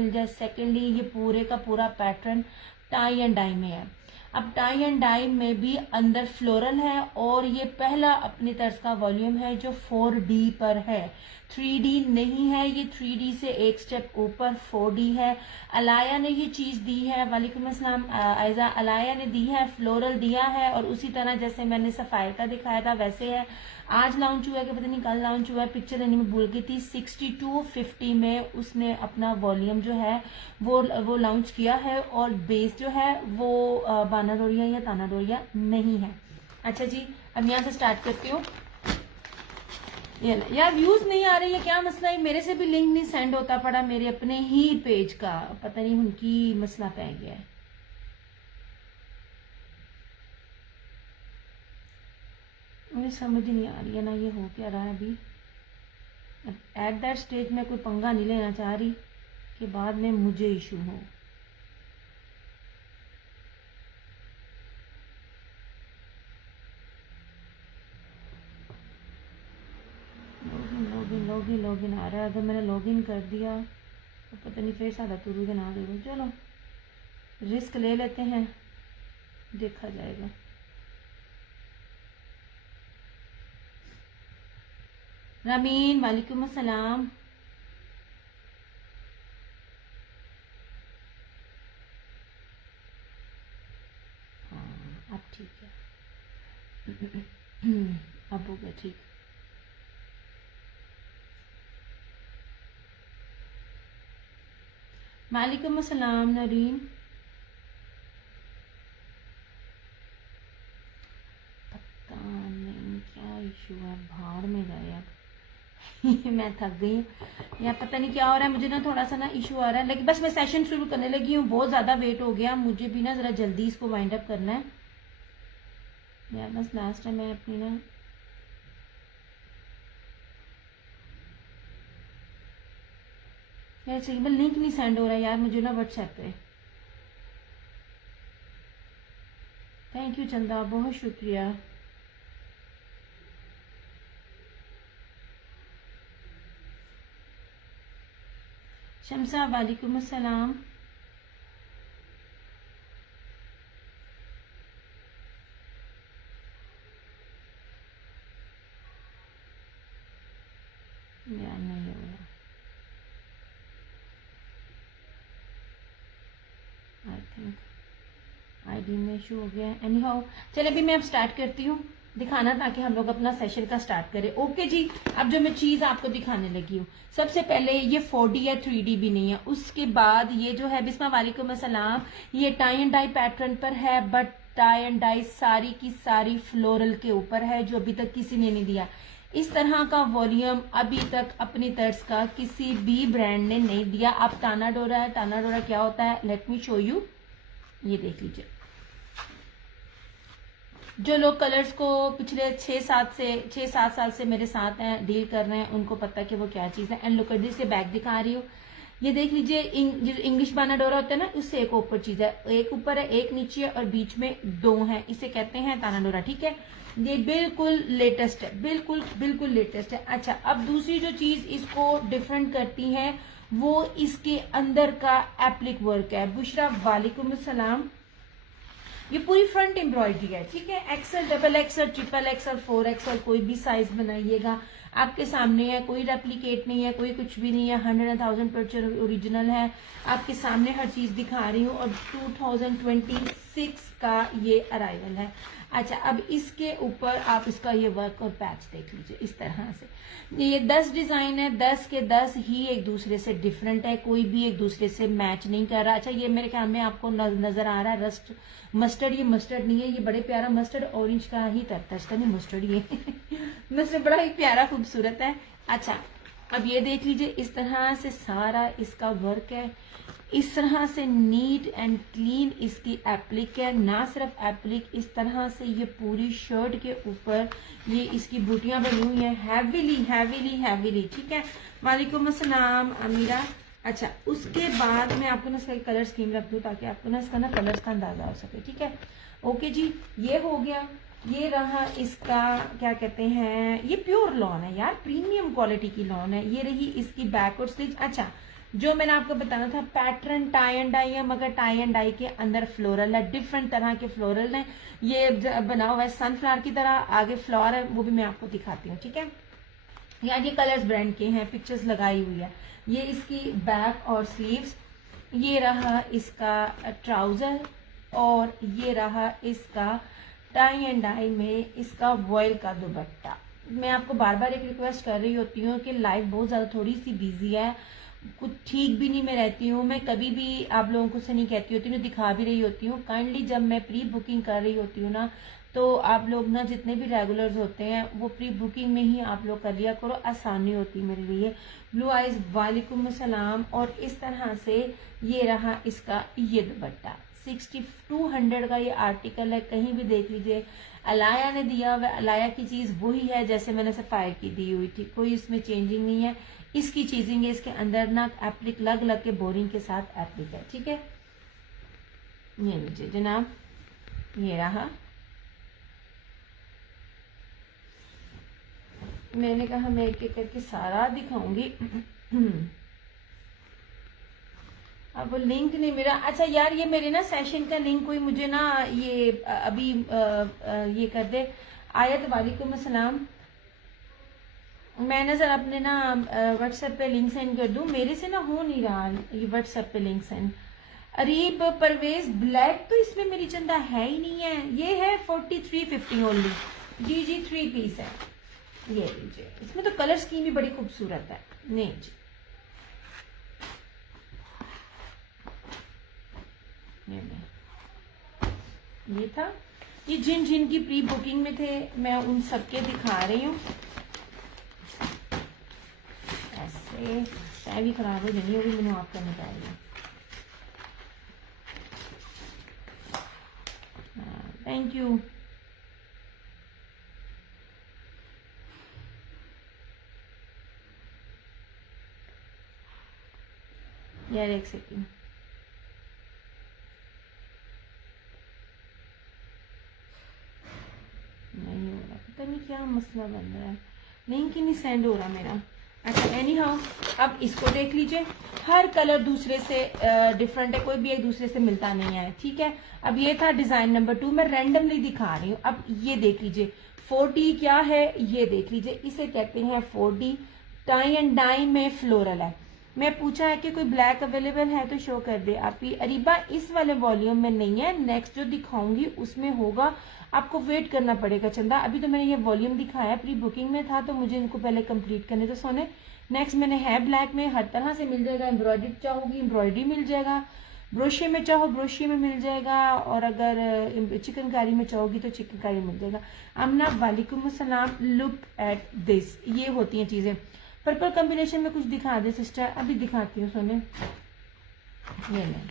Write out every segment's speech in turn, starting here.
मिल जाए। सेकेंडली ये पूरे का पूरा पैटर्न टाई एंड डाई में है। अब टाई एंड डाई में भी अंदर फ्लोरल है और ये पहला अपनी तर्ज का वॉल्यूम है जो 4D पर है, 3D नहीं है। ये 3D से एक स्टेप ऊपर 4D है। अलाया ने ये चीज दी है, वालेकुम अस्सलाम आयजा, अलाया ने दी है, फ्लोरल दिया है और उसी तरह जैसे मैंने सफायर का दिखाया था वैसे है। आज लॉन्च हुआ है कि पता नहीं कल लॉन्च हुआ है, पिक्चर लेने में भूल गई थी। 6250 में उसने अपना वॉल्यूम जो है वो लॉन्च किया है और बेस जो है वो बाना डोरिया या ताना डोरिया नहीं है। अच्छा जी, अब यहाँ से स्टार्ट करती हूँ। यार व्यूज नहीं आ रही है, क्या मसला है? मेरे से भी लिंक नहीं सेंड होता पड़ा मेरे अपने ही पेज का, पता नहीं उनकी मसला पै गया है। मुझे समझ नहीं आ रही है ना ये हो क्या रहा है अभी। एट दैट स्टेज में कोई पंगा नहीं लेना चाह रही कि बाद में मुझे इशू हो। लॉगिन आ रहा है। अगर मैंने लॉगिन कर दिया तो पता नहीं फिर सारा तुरू के ना दे दो। चलो रिस्क ले लेते हैं, देखा जाएगा। रामीन वालेकुम अस्सलाम। हाँ अब ठीक है। अब हो गया ठीक। वालेकुम अस्सलाम नरीन। पता नहीं क्या इशू है, भाड़ में गए अब। मैं थक गई हूँ या पता नहीं क्या हो रहा है, मुझे ना थोड़ा सा ना इशू आ रहा है। लेकिन बस मैं सेशन शुरू करने लगी हूँ, बहुत ज्यादा वेट हो गया, मुझे भी ना जरा जल्दी इसको वाइंड अप करना है यार। बस लास्ट टाइम मैं अपनी ना यार सिग्नल लिंक नहीं सेंड हो रहा है यार मुझे ना व्हाट्सएप पे। थैंक यू चंदा, बहुत शुक्रिया। शमसा वालेकुम अस्सलाम। यार नहीं हो रहा, आई थिंक आईडी में इशू हो गया है। एनी हाउ चले भी मैं अब स्टार्ट करती हूँ दिखाना ताकि हम लोग अपना सेशन का स्टार्ट करें। ओके जी, अब जो मैं चीज आपको दिखाने लगी हूँ, सबसे पहले ये 4D या 3D भी नहीं है। उसके बाद ये जो है बिस्मा वालेकुम अस्सलाम, ये टाई एंड डाई पैटर्न पर है बट टाई एंड डाई सारी की सारी फ्लोरल के ऊपर है जो अभी तक किसी ने नहीं दिया। इस तरह का वॉल्यूम अभी तक अपनी तर्ज का किसी भी ब्रांड ने नहीं दिया। अब ताना डोरा है, ताना डोरा क्या होता है लेट मी शो यू। ये देख लीजिए, जो लोग कलर्स को पिछले 6-7 साल से मेरे साथ हैं, डील कर रहे हैं, उनको पता है कि वो क्या चीज है। एंड लुक एट दिस, से बैक दिखा रही हूँ। ये देख लीजिए, इंग्लिश बाना डोरा होता है ना, उससे एक ऊपर चीज है, एक ऊपर है एक नीचे है और बीच में दो है, इसे कहते हैं ताना डोरा। ठीक है, ये बिल्कुल लेटेस्ट है, बिल्कुल लेटेस्ट है। अच्छा, अब दूसरी जो चीज इसको डिफरेंट करती है वो इसके अंदर का एप्लिक वर्क है। बुशरा वालेकुम अस्सलाम। ये पूरी फ्रंट एम्ब्रॉयडरी है, ठीक है। XL, double XL, triple XL, 4XL, कोई भी साइज बनाइएगा आपके सामने है, कोई रेप्लिकेट नहीं है, कोई कुछ भी नहीं है। 100,000% ओरिजिनल है, आपके सामने हर चीज दिखा रही हूँ। और 2026 का ये अराइवल है। अच्छा, अब इसके ऊपर आप इसका ये वर्क और पैच देख लीजिए इस तरह से। ये 10 डिजाइन है, 10 के 10 ही एक दूसरे से डिफरेंट है, कोई भी एक दूसरे से मैच नहीं कर रहा। अच्छा, ये मेरे ख्याल में आपको नजर आ रहा है मस्टर्ड। ये मस्टर्ड नहीं है, ये बड़े प्यारा मस्टर्ड ऑरेंज का ही तरता नहीं, मस्टर्ड ये मस्टर्ड बड़ा ही प्यारा खूबसूरत है। अच्छा, अब ये देख लीजिए, इस तरह से सारा इसका वर्क है, इस तरह से नीट एंड क्लीन इसकी एप्लिक है। ना सिर्फ एप्लिक, इस तरह से ये पूरी शर्ट के ऊपर ये इसकी बूटियां बनी हुई है, हैवीली। ठीक है, वालेकुम अस्सलाम अमीरा। अच्छा, उसके बाद मैं आपको ना इसका कलर स्कीम रख दूं ताकि आपको ना इसका ना कलर का अंदाजा हो सके। ठीक है, ओके जी, ये हो गया। ये रहा इसका क्या कहते हैं, ये प्योर लॉन है यार, प्रीमियम क्वालिटी की लॉन है। ये रही इसकी बैकवर्ड स्लीव। अच्छा, जो मैंने आपको बताना था पैटर्न टाई एंड डाई है, मगर टाई एंड डाई के अंदर फ्लोरल है, डिफरेंट तरह के फ्लोरल है। ये बना हुआ है सनफ्लावर की तरह, आगे फ्लावर है, वो भी मैं आपको दिखाती हूँ, ठीक है। यहाँ ये कलर्स ब्रांड के हैं, पिक्चर्स लगाई हुई है। ये इसकी बैक और स्लीव्स, ये रहा इसका ट्राउजर, और ये रहा इसका टाई एंड डाई में इसका वॉयल का दुपट्टा। मैं आपको बार बार एक रिक्वेस्ट कर रही होती हूँ कि लाइफ बहुत ज़्यादा थोड़ी सी बिजी है, कुछ ठीक भी नहीं मैं रहती हूँ, मैं कभी भी आप लोगों को से नहीं कहती होती हूँ, दिखा भी रही होती हूँ। काइंडली जब मैं प्री बुकिंग कर रही होती हूँ ना, तो आप लोग ना जितने भी रेगुलर्स होते हैं वो प्री बुकिंग में ही आप लोग कर लिया करो, आसानी होती मेरे लिए। ब्लू आइज वालेकुम अस्सलाम। और इस तरह से ये रहा इसका ये दुपट्टा, 6200 का ये आर्टिकल है, कहीं भी देख लीजिए। अलाया ने दिया हुआ, अलाया की चीज वही है जैसे मैंने सफायर की दी हुई थी, कोई इसमें चेंजिंग नहीं है। इसकी चीजिंग है, इसके अंदर ना एप्लिक लग लग के बोरिंग के साथ एप्लिक है, ठीक है। ये लीजिए जनाब, ये रहा। मैंने कहा मैं एक एक करके सारा दिखाऊंगी। अब वो लिंक नहीं मेरा, अच्छा यार ये मेरे ना सेशन का लिंक कोई मुझे ना ये अभी ये कर दे। आयत वालेकुम अस्सलाम, मैं ना जरा अपने ना व्हाट्सएप पे लिंक सेंड कर दूं, मेरे से ना हो नहीं रहा ये व्हाट्सएप पे link send. Areeb Parvez black तो इसमें मेरी चंदा है ही नहीं है, ये है 4350 ओनली। जी जी 3 पीस है, ये लीजिए। इसमें तो कलर स्कीम भी बड़ी खूबसूरत है। नहीं जी, ये था, ये जिन जिन की प्री बुकिंग में थे मैं उन सबके दिखा रही हूँ। ऐसे चाय भी खराब हो जानी होगी, मैंने आपका निकाल लिया। Thank you. यार एक सेकेंड, नहीं हो रहा, पता नहीं क्या मसला बन रहा है, लिंक ही नहीं सेंड हो रहा मेरा। अच्छा एनी हाउ, अब इसको देख लीजिए, हर कलर दूसरे से डिफरेंट है, कोई भी एक दूसरे से मिलता नहीं है, ठीक है। अब ये था डिजाइन नंबर 2, मैं रैंडमली दिखा रही हूँ। अब ये देख लीजिए 4D क्या है, ये देख लीजिए, इसे कहते हैं 4D। टाई एंड डाई में फ्लोरल है। मैं पूछा है कि कोई ब्लैक अवेलेबल है तो शो कर दे आप ही। अरीबा इस वाले वॉल्यूम में नहीं है, नेक्स्ट जो दिखाऊंगी उसमें होगा, आपको वेट करना पड़ेगा चंदा। अभी तो मैंने ये वॉल्यूम दिखाया, प्री बुकिंग में था तो मुझे इनको पहले कंप्लीट करने तो सोने। नेक्स्ट मैंने है ब्लैक में, हर तरह से मिल जाएगा, एम्ब्रॉयडरी चाहोगी एम्ब्रॉयडरी मिल जाएगा, ब्रोशिये में चाहो ब्रोशिये में मिल जाएगा, और अगर चिकनकारी में चाहोगी तो चिकनकारी मिल जाएगा। अमना वालेकुम अस्सलाम, लुक एट दिस, ये होती हैं चीजें। पर्पल कॉम्बिनेशन में कुछ दिखा दे सिस्टर, अभी दिखाती हूँ सोने। ये ले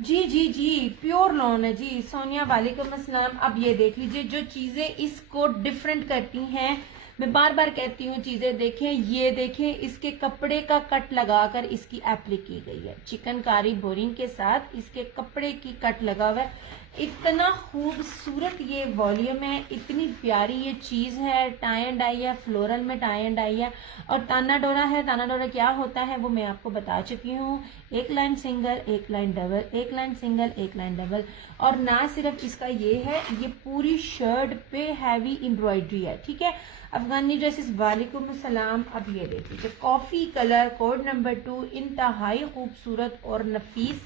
जी जी जी, प्योर लॉन है जी। सोनिया वालेकुम अस्सलाम। अब ये देख लीजिए, जो चीजें इसको डिफरेंट करती हैं, मैं बार बार कहती हूँ चीजें देखें, ये देखें, इसके कपड़े का कट लगाकर इसकी एप्लिक की गई है, चिकनकारी बोरिंग के साथ इसके कपड़े की कट लगा हुआ है। इतना खूबसूरत ये वॉल्यूम है, इतनी प्यारी ये चीज है। टाई एंड डाई है, फ्लोरल में टाई एंड डाई है, और ताना डोरा है। ताना डोरा क्या होता है वो मैं आपको बता चुकी हूँ, एक लाइन सिंगल एक लाइन डबल, एक लाइन सिंगल एक लाइन डबल। और ना सिर्फ इसका ये है, ये पूरी शर्ट पे हैवी एम्ब्रॉयडरी है, ठीक है। अफगानी ड्रेसेस वालेकुम सलाम। अब ये देख लीजिए, कॉफी कलर कोड नंबर 2, इंतहाई खूबसूरत और नफीस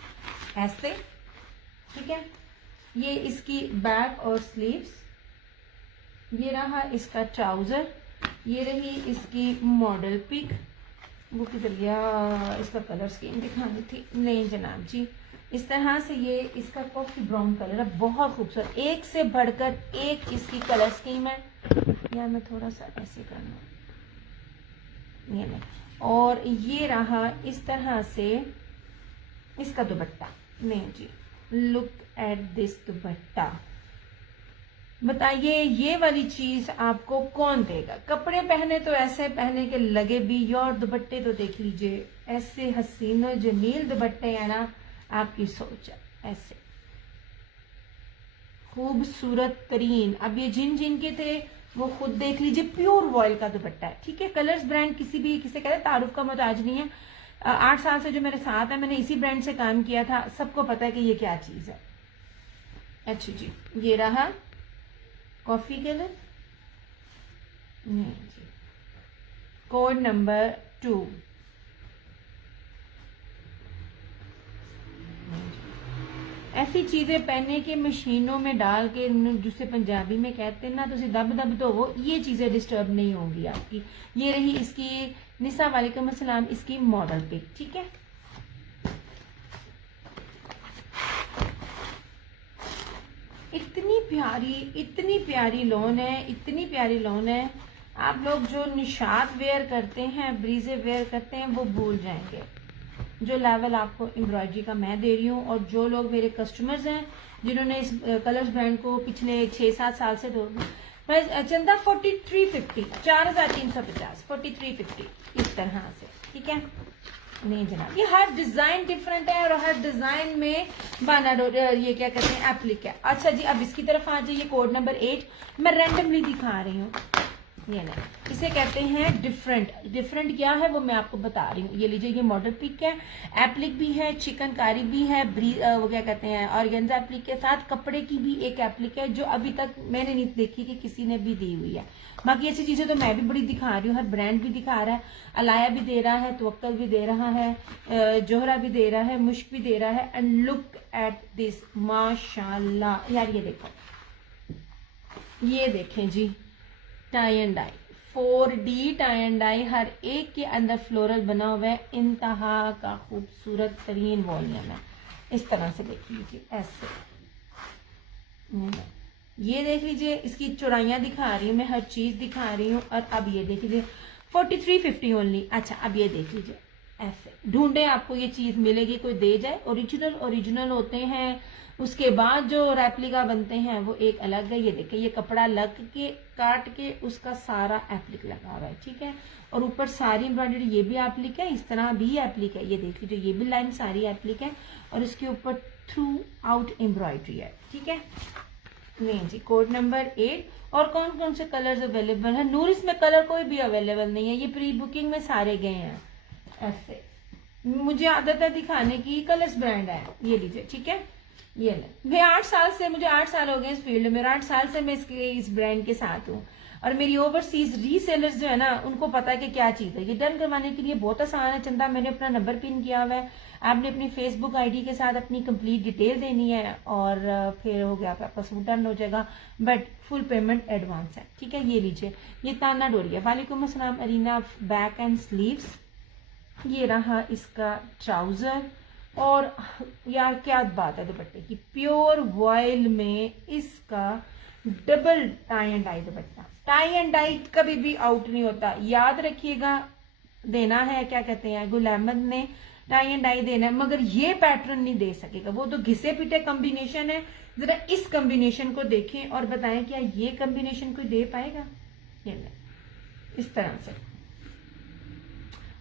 ऐसे, ठीक है। ये इसकी बैक और स्लीव्स, ये रहा इसका ट्राउजर, ये रही इसकी मॉडल पिक। वो किधर गया, इसका कलर स्कीम दिखानी थी, नहीं जनाब जी। इस तरह से ये इसका कॉफी ब्राउन कलर है, बहुत खूबसूरत, एक से बढ़कर एक इसकी कलर स्कीम है। यार मैं थोड़ा सा ऐसे करना, ये नहीं। और ये रहा इस तरह से इसका दुपट्टा। नहीं जी, लुक एट दिस दुपट्टा। बताइए ये वाली चीज आपको कौन देगा? कपड़े पहने तो ऐसे पहने के लगे भी, और दुपट्टे तो देख लीजिए, ऐसे हसीन जमील दुपट्टे है ना, आपकी सोच है ऐसे खूबसूरत तरीन। अब ये जिन जिन के थे वो खुद देख लीजिए, प्योर वॉयल का दुपट्टा है, ठीक है। कलर्स ब्रांड किसी कहते हैं तारुफ का मोहताज नहीं है। 8 साल से जो मेरे साथ है, मैंने इसी ब्रांड से काम किया था, सबको पता है कि ये क्या चीज है। अच्छा जी, ये रहा कॉफी कलर, जी कोड नंबर 2। ऐसी चीजें पहनने के मशीनों में डाल के, जिसे पंजाबी में कहते हैं ना, तो दब दब तो वो ये चीजें डिस्टर्ब नहीं होंगी आपकी। ये रही इसकी निसा वालेकुम अस्सलाम, इसकी मॉडल पिक, ठीक है। इतनी प्यारी लॉन है, इतनी प्यारी लॉन है। आप लोग जो निशात वेयर करते हैं, ब्रीजे वेयर करते हैं, वो भूल जाएंगे जो लेवल आपको एम्ब्रॉयडरी का मैं दे रही हूँ। और जो लोग मेरे कस्टमर्स हैं जिन्होंने इस कलर्स ब्रांड को पिछले 6-7 साल से चंदा 4350, 4350, 4350 इस तरह से, ठीक है। नहीं जनाब, ये हर डिजाइन डिफरेंट है और हर डिजाइन में ये क्या कहते हैं एप्लिक है। अच्छा जी, अब इसकी तरफ आ जाइए, कोड नंबर 8 मैं रैंडमली दिखा रही हूँ। ये नहीं, इसे कहते हैं डिफरेंट क्या है वो मैं आपको बता रही हूँ। ये लीजिए, ये मॉडल पिक है, एप्लिक भी है, चिकनकारी भी है, वो क्या कहते हैं ऑर्गेन्जा एप्लिक के साथ कपड़े की भी एक एप्लिक है, जो अभी तक मैंने नहीं देखी कि किसी ने भी दी हुई है। बाकी ऐसी चीजें तो मैं भी बड़ी दिखा रही हूँ, हर ब्रांड भी दिखा रहा है, अलाया भी दे रहा है, तवक्कल भी दे रहा है, जोहरा भी दे रहा है, मुश्क भी दे रहा है। एंड लुक एट दिस, माशाल्लाह यार, ये देखो, ये देखें जी, tie and dye, 4D tie and dye, हर एक के अंदर फ्लोरल बना हुआ है, इंतहा का खूबसूरत तरीन वॉल्यूम है। इस तरह से देख लीजिए, ऐसे ये देख लीजिए, इसकी चौड़ाइयां दिखा रही हूँ मैं, हर चीज दिखा रही हूँ। और अब ये देख लीजिए 4350 ओनली। अच्छा, अब ये देख लीजिए, ऐसे ढूंढे आपको ये चीज मिलेगी, कोई दे जाए। ओरिजिनल होते हैं, उसके बाद जो रेप्लिका बनते हैं वो एक अलग है। ये देखें, ये कपड़ा लग के काट के उसका सारा एप्लिक लगा हुआ है, ठीक है। और ऊपर सारी एम्ब्रॉयडरी ये भी एप्लिक है, इस तरह भी एप्लिक है। ये देख लीजिए, ये भी लाइन सारी एप्लिक है और इसके ऊपर थ्रू आउट एम्ब्रॉयडरी है, ठीक है। नहीं जी, कोड नंबर 8। और कौन कौन से कलर्स अवेलेबल है? नूर, इसमें कलर कोई भी अवेलेबल नहीं है, ये प्री बुकिंग में सारे गए हैं। ऐसे मुझे आदत है दिखाने की, कलर्स ब्रांड है, ये लीजिए, ठीक है। ये ले, मैं 8 साल हो गए इस फील्ड में, 8 साल से मैं इस ब्रांड के साथ हूँ। और मेरी ओवरसीज रीसेलर्स जो है ना, उनको पता है कि क्या चीज है। ये डन करवाने के लिए बहुत आसान है। चंदा, मैंने अपना नंबर पिन किया हुआ है, आपने अपनी फेसबुक आईडी के साथ अपनी कंप्लीट डिटेल देनी है और फिर हो गया, आपका सूट डन हो जाएगा। बट फुल पेमेंट एडवांस है, ठीक है। ये लीजिए, ये ताना डोरी है। वालेकुम अस्सलाम अरीना, बैक एंड स्लीव्स। ये रहा इसका ट्राउजर। और यार क्या बात है दुपट्टे की, प्योर वॉयल में इसका double tie and dye dupatta. Tie and dye कभी भी आउट नहीं होता, याद रखिएगा। देना है, क्या कहते हैं, गुल अहमद ने टाई एंड डाई देना है, मगर ये पैटर्न नहीं दे सकेगा। वो तो घिसे पिटे कॉम्बिनेशन है। जरा इस कॉम्बिनेशन को देखें और बताएं क्या ये कॉम्बिनेशन कोई दे पाएगा? ये इस तरह से।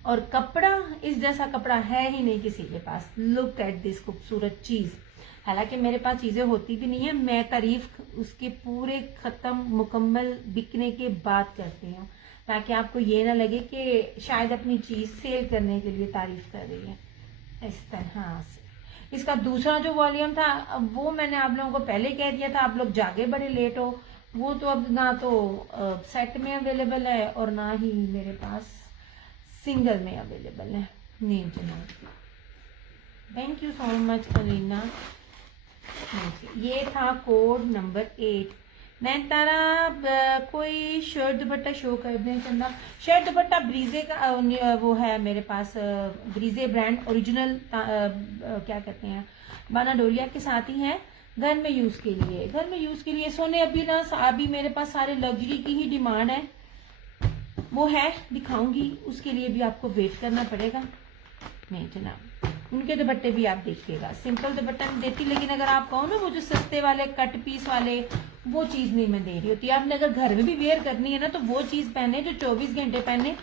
और कपड़ा, इस जैसा कपड़ा है ही नहीं किसी के पास। लुक एट दिस खूबसूरत चीज। हालांकि मेरे पास चीजें होती भी नहीं है, मैं तारीफ उसके पूरे खत्म मुकम्मल बिकने के बाद करती हूँ, ताकि आपको ये ना लगे कि शायद अपनी चीज सेल करने के लिए तारीफ कर रही है। इस तरह से इसका दूसरा जो वॉल्यूम था वो मैंने आप लोगों को पहले कह दिया था, आप लोग जागे बड़े लेट हो। वो तो अब ना तो सेट में अवेलेबल है और ना ही मेरे पास सिंगल में अवेलेबल है। नहीं जनाब, thank you so much Alina. ये था कोड नंबर 8। नैनतारा, कोई शर्ट दुपट्टा शो कर दें चंदा। शर्ट दुपट्टा ब्रीजे का वो है मेरे पास, ब्रीजे ब्रांड ओरिजिनल क्या कहते हैं, बानाडोरिया के साथ ही है। घर में यूज के लिए, सोने अभी मेरे पास सारे लग्जरी की ही डिमांड है, वो है, दिखाऊंगी। उसके लिए भी आपको वेट करना पड़ेगा। नहीं जनाब, उनके दुपट्टे भी आप देखिएगा। सिंपल दुपट्टा मैं देती, लेकिन अगर आप कहो ना वो जो सस्ते वाले कट पीस वाले, वो चीज नहीं मैं दे रही होती। आपने अगर घर में भी वेयर करनी है ना, तो वो चीज पहने जो 24 घंटे पहने।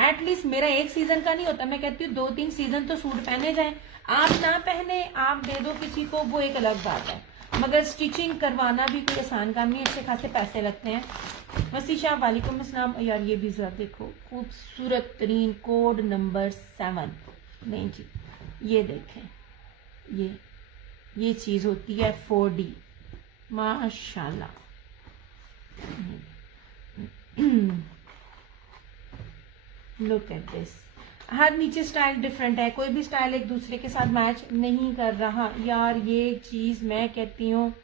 एटलीस्ट मेरा एक सीजन का नहीं होता, मैं कहती हूँ 2-3 सीजन तो सूट पहने जाए। आप ना पहने, आप दे दो किसी को, वो एक अलग बात है। मगर स्टिचिंग करवाना भी कोई आसान काम नहीं, अच्छे खासे पैसे लगते हैं। मसी शाह वालेकुम अस्सलाम। यार ये भी जरा देखो, खूबसूरत तरीन कोड नंबर 7। नहीं जी, ये देखें, ये चीज होती है 4D, माशाल्लाह। Look at this. हर नीचे स्टाइल डिफरेंट है, कोई भी स्टाइल एक दूसरे के साथ मैच नहीं कर रहा। यार ये चीज मैं कहती हूँ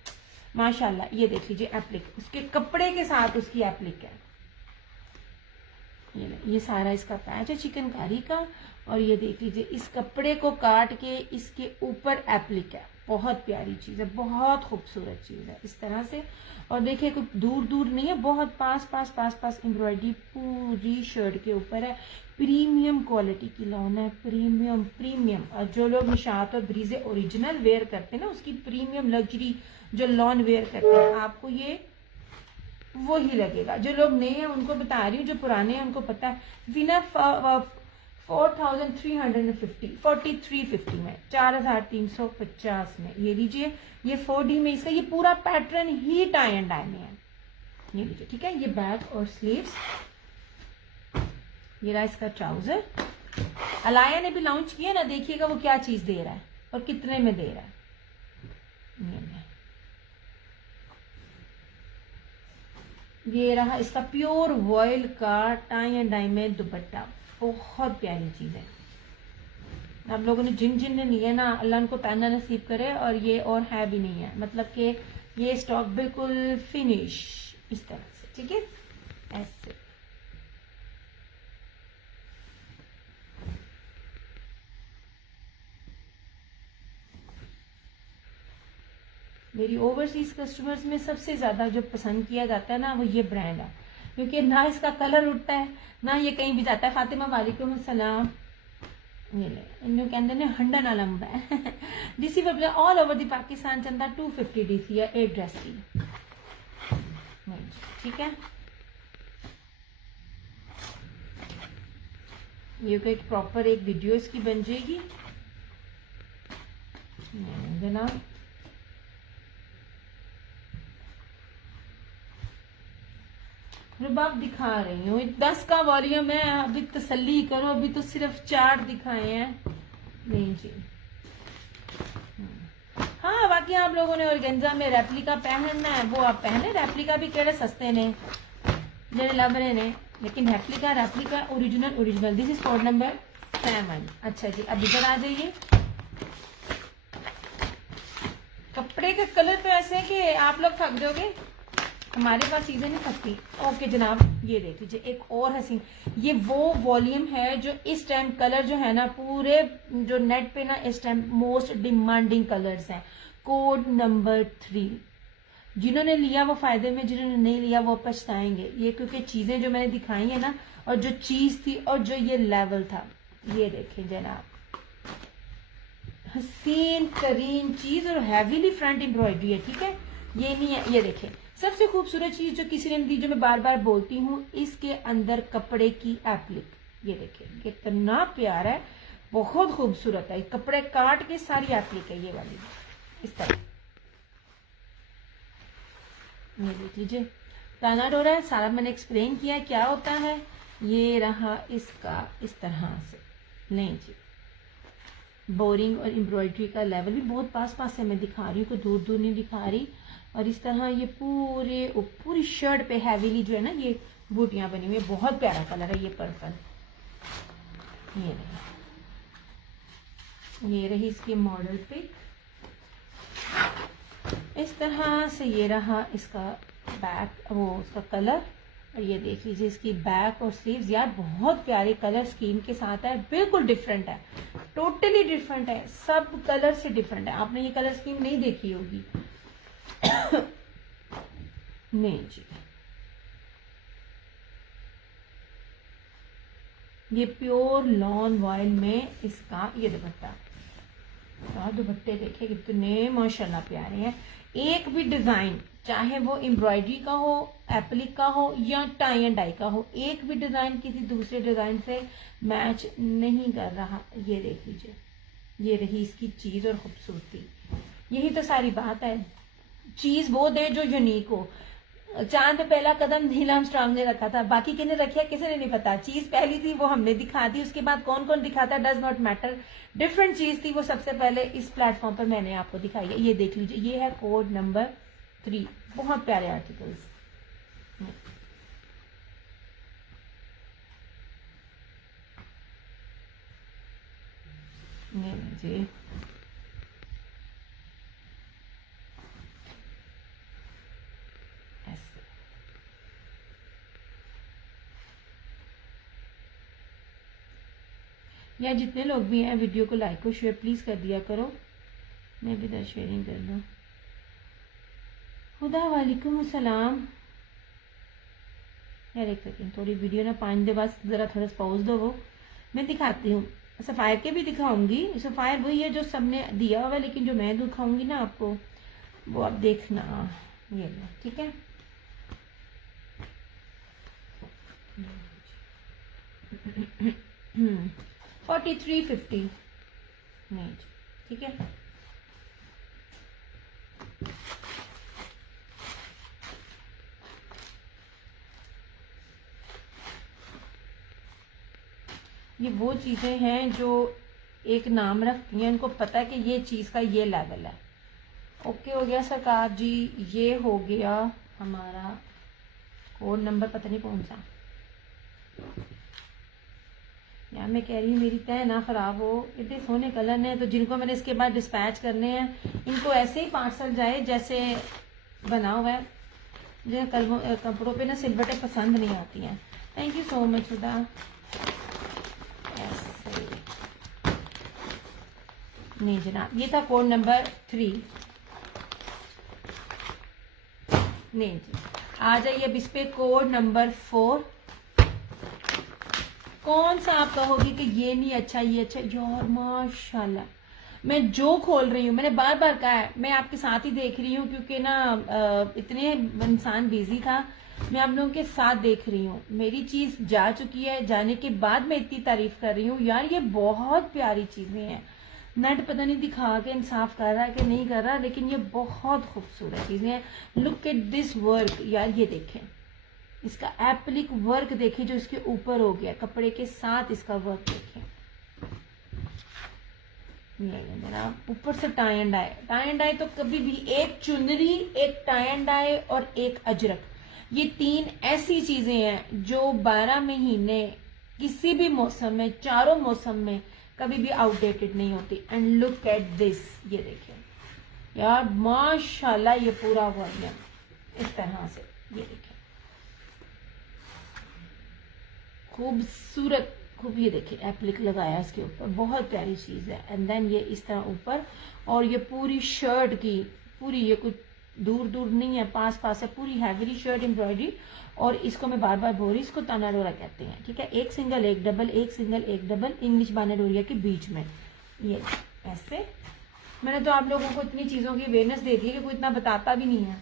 माशाल्लाह। ये देख लीजिए एप्लिक, उसके कपड़े के साथ उसकी एप्लिक है। ये सारा इसका पैच है चिकनकारी का, और ये देख लीजिए इस कपड़े को काट के इसके ऊपर एप्लिक है। बहुत प्यारी चीज है, बहुत खूबसूरत चीज है इस तरह से। और देखिए कोई दूर दूर नहीं है, बहुत पास पास एम्ब्रॉयडरी पूरी शर्ट के ऊपर है। प्रीमियम क्वालिटी की लॉन है, प्रीमियम। और जो लोग निशात और ब्रीजे ओरिजिनल वेयर करते हैं ना, उसकी प्रीमियम लग्जरी जो लॉन वेयर करते हैं, आपको ये वो ही लगेगा। जो लोग नए हैं उनको बता रही हूँ, जो पुराने हैं उनको पता है। विना 4350 4350 में 4350 में ये लीजिए। ये 4D में इसका ये पूरा पैटर्न ही टाई एंड डाई में है। ये लीजिए, ठीक है। ये बैक और स्लीव्स, ये रहा इसका ट्राउजर। अलाया ने भी लॉन्च किया ना, देखिएगा वो क्या चीज दे रहा है और कितने में दे रहा है। ये रहा इसका प्योर वॉयल का टाई एंड डाई में दुपट्टा, बहुत प्यारी चीज है। आप लोगों ने जिन ने लिया ना, अल्लाह उनको पहनना नसीब करे। और ये और है भी नहीं है, मतलब कि ये स्टॉक बिल्कुल फिनिश इस तरह से, ठीक है। ऐसे मेरी ओवरसीज कस्टमर्स में सबसे ज्यादा जो पसंद किया जाता है ना, वो ये ब्रांड है, क्योंकि ना इसका कलर उठता है ना ये कहीं भी जाता है। फातिमा वालेकुम अस्सलाम। ये ले इन्हों कहते ने हंडन वाला लंबा है। DC all over the Pakistan चंदा 250 डीसी है एक ड्रेस की, ठीक है। ये एक प्रॉपर एक वीडियो इसकी बन जाएगी जनाब। रुबाब दिखा रही हूँ, 10 का वॉल्यूम है, अभी तसल्ली करो, अभी तो सिर्फ 4 दिखाए हैं। नहीं जी, हाँ बाकी आप लोगों ने ऑर्गेन्जा में रेप्लिका पहनना है वो आप पहने। रेप्लिका भी केड़े सस्ते ने जेडे लभ रहे ने, लेकिन replica original. This is code number 7। अच्छा जी, अब इधर आ जाइए। कपड़े का कलर तो ऐसे है कि आप लोग थक जाओगे, हमारे पास चीजें नहीं थकती। ओके जनाब, ये देख लीजिए एक और हसीन। ये वो वॉल्यूम है जो इस टाइम कलर जो है ना पूरे जो नेट पे ना इस टाइम मोस्ट डिमांडिंग कलर्स हैं। Code number 3। जिन्होंने लिया वो फायदे में, जिन्होंने नहीं लिया वो पछताएंगे। ये क्योंकि चीजें जो मैंने दिखाई है ना, और जो चीज थी और जो ये लेवल था, ये देखें जनाब, हसीन तरीन चीज और हैवीली फ्रंट एम्ब्रॉयडरी है, ठीक है। ये नहीं है, ये देखें सबसे खूबसूरत चीज जो किसी ने दी, जो मैं बार बार बोलती हूँ, इसके अंदर कपड़े की एप्लिक। ये देखें कितना प्यारा है, बहुत खूबसूरत है। कपड़े काट के सारी एप्लिक है ये वाली, इस तरह। ये देख लीजिए ताना डोरा है, सारा मैंने एक्सप्लेन किया क्या होता है। ये रहा इसका इस तरह से। नहीं जी, बोरिंग और एम्ब्रॉयडरी का लेवल भी बहुत पास से मैं दिखा रही हूँ, कोई दूर दूर नहीं दिखा रही। और इस तरह ये पूरी शर्ट पे हैवीली जो है ना ये बूटियां बनी हुई है। बहुत प्यारा कलर है ये पर्पल। ये रही इसकी मॉडल पिक इस तरह से। ये रहा इसका बैक, वो उसका कलर। और ये देख लीजिए इसकी बैक और स्लीव्स, यार बहुत प्यारे कलर स्कीम के साथ है, बिल्कुल डिफरेंट है, टोटली डिफरेंट है, सब कलर से डिफरेंट है। आपने ये कलर स्कीम नहीं देखी होगी। नहीं जी, ये प्योर लॉन वॉयल में इसका ये दुपट्टा। और दुपट्टे देखे कितने माशाल्लाह प्यारे हैं। एक भी डिजाइन, चाहे वो एम्ब्रॉयडरी का हो, एप्लिक का हो या टाई एंड डाई का हो, एक भी डिजाइन किसी दूसरे डिजाइन से मैच नहीं कर रहा। ये देख लीजिए, ये रही इसकी चीज और खूबसूरती। यही तो सारी बात है, चीज वो दे जो यूनिक हो। चांद पे पहला कदम नील आर्मस्ट्रांग ने रखा था, बाकी किसने रखा किसी ने नहीं पता। चीज पहली थी वो हमने दिखा दी, उसके बाद कौन कौन दिखाता डज नॉट मैटर। डिफरेंट चीज थी वो सबसे पहले इस प्लेटफॉर्म पर मैंने आपको दिखाई है। ये देख लीजिए, ये है कोड नंबर 3। बहुत प्यारे आर्टिकल्स। ये लीजिए, ऐसे या जितने लोग भी हैं वीडियो को लाइक और शेयर प्लीज कर दिया करो, मैं भी इधर शेयरिंग कर दूं। खुदा वालेकुम अस्सलाम। यार एक सेकेंड, थोड़ी वीडियो ना 5 दिन बाद जरा थोड़ा पॉज दो, वो मैं दिखाती हूँ। सफायर के भी दिखाऊंगी, सफायर वही है जो सबने दिया हुआ है, लेकिन जो मैं दिखाऊंगी ना आपको वो आप देखना। ये लो, ठीक है। हम्म 4350 नहीं, ठीक है। ये वो चीजें हैं जो एक नाम रखती हैं, उनको पता है कि ये चीज का ये लेवल है। ओके हो गया सरकार जी। ये हो गया हमारा कोड नंबर, पता नहीं कौन सा। यार मैं कह रही हूँ मेरी तय ना खराब हो, इतने सोने कलर है, तो जिनको मैंने इसके बाद डिस्पैच करने हैं इनको ऐसे ही पार्सल जाए जैसे बना हुआ है। मुझे कपड़ों पे ना सिलवटें पसंद नहीं आती हैं। थैंक यू सो मच खुदा। नहीं जनाब, ये था कोड नंबर 3। नहीं जी, आ जाइए अब इस पे कोड नंबर 4। कौन सा आप कहोगे कि ये नहीं अच्छा ये अच्छा? यार माशाल्लाह, मैं जो खोल रही हूँ, मैंने बार बार कहा है, मैं आपके साथ ही देख रही हूँ क्योंकि ना इतने इंसान बिजी था, मैं आप लोगों के साथ देख रही हूँ। मेरी चीज जा चुकी है, जाने के बाद मैं इतनी तारीफ कर रही हूँ। यार ये बहुत प्यारी चीजें हैं। नेट पता नहीं दिखा के इंसाफ कर रहा है कि नहीं कर रहा, लेकिन ये बहुत खूबसूरत चीजें हैं। Look at this work. यार ये देखें, इसका एप्लिक वर्क देखें जो इसके ऊपर हो गया, कपड़े के साथ इसका वर्क देखें। जनाब ऊपर से tie and dye, tie and dye तो कभी भी, एक चुनरी, एक टाई एंड डाई और एक अजरक, ये 3 ऐसी चीजें हैं जो 12 महीने किसी भी मौसम में, चारों मौसम में कभी भी आउटडेटेड नहीं होती। एंड लुक एट दिस, ये देखिए यार माशाल्लाह, ये पूरा वर्क है इस तरह से, ये देखिए खूबसूरत खूब। ये देखिए एप्लिक लगाया इसके ऊपर, बहुत प्यारी चीज है। एंड देन ये इस तरह ऊपर, और ये पूरी शर्ट की पूरी, ये कुछ दूर दूर नहीं है, पास पास है, पूरी हैवी शर्ट एम्ब्रॉयडरी। और इसको मैं बार बार बोल रही, इसको ताना डोरा कहते हैं, ठीक है। एक सिंगल एक डबल, एक सिंगल एक डबल, इंग्लिश बाना डोरिया के बीच में ये ऐसे। मैंने तो आप लोगों को इतनी चीजों की अवेयरनेस दे दी है कि कोई इतना बताता भी नहीं है।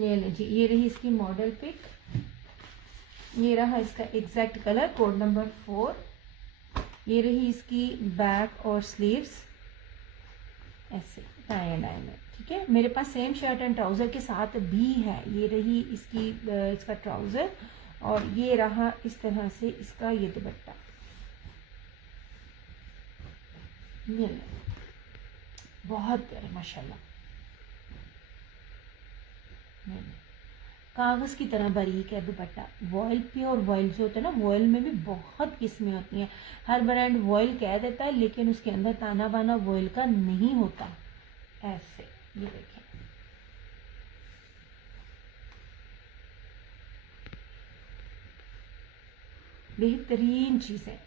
ये लीजिए, ये रही इसकी मॉडल पिक, ये रहा इसका एग्जैक्ट कलर कोड नंबर 4। ये रही इसकी बैक और स्लीव्स ऐसे टाई एंड डाई में, ठीक है। मेरे पास सेम शर्ट एंड ट्राउजर के साथ भी है। ये रही इसकी इसका ट्राउजर, और ये रहा इस तरह से इसका ये दुपट्टा। ये बहुत प्यारे माशाल्लाह, कागज की तरह बारीक है दुपट्टा। वॉयल प्योर वॉयल जो होता है ना, वॉयल में भी बहुत किस्में होती हैं। हर ब्रांड वॉयल कह देता है, लेकिन उसके अंदर ताना बाना वॉयल का नहीं होता। ऐसे ये देखें, बेहतरीन चीज है।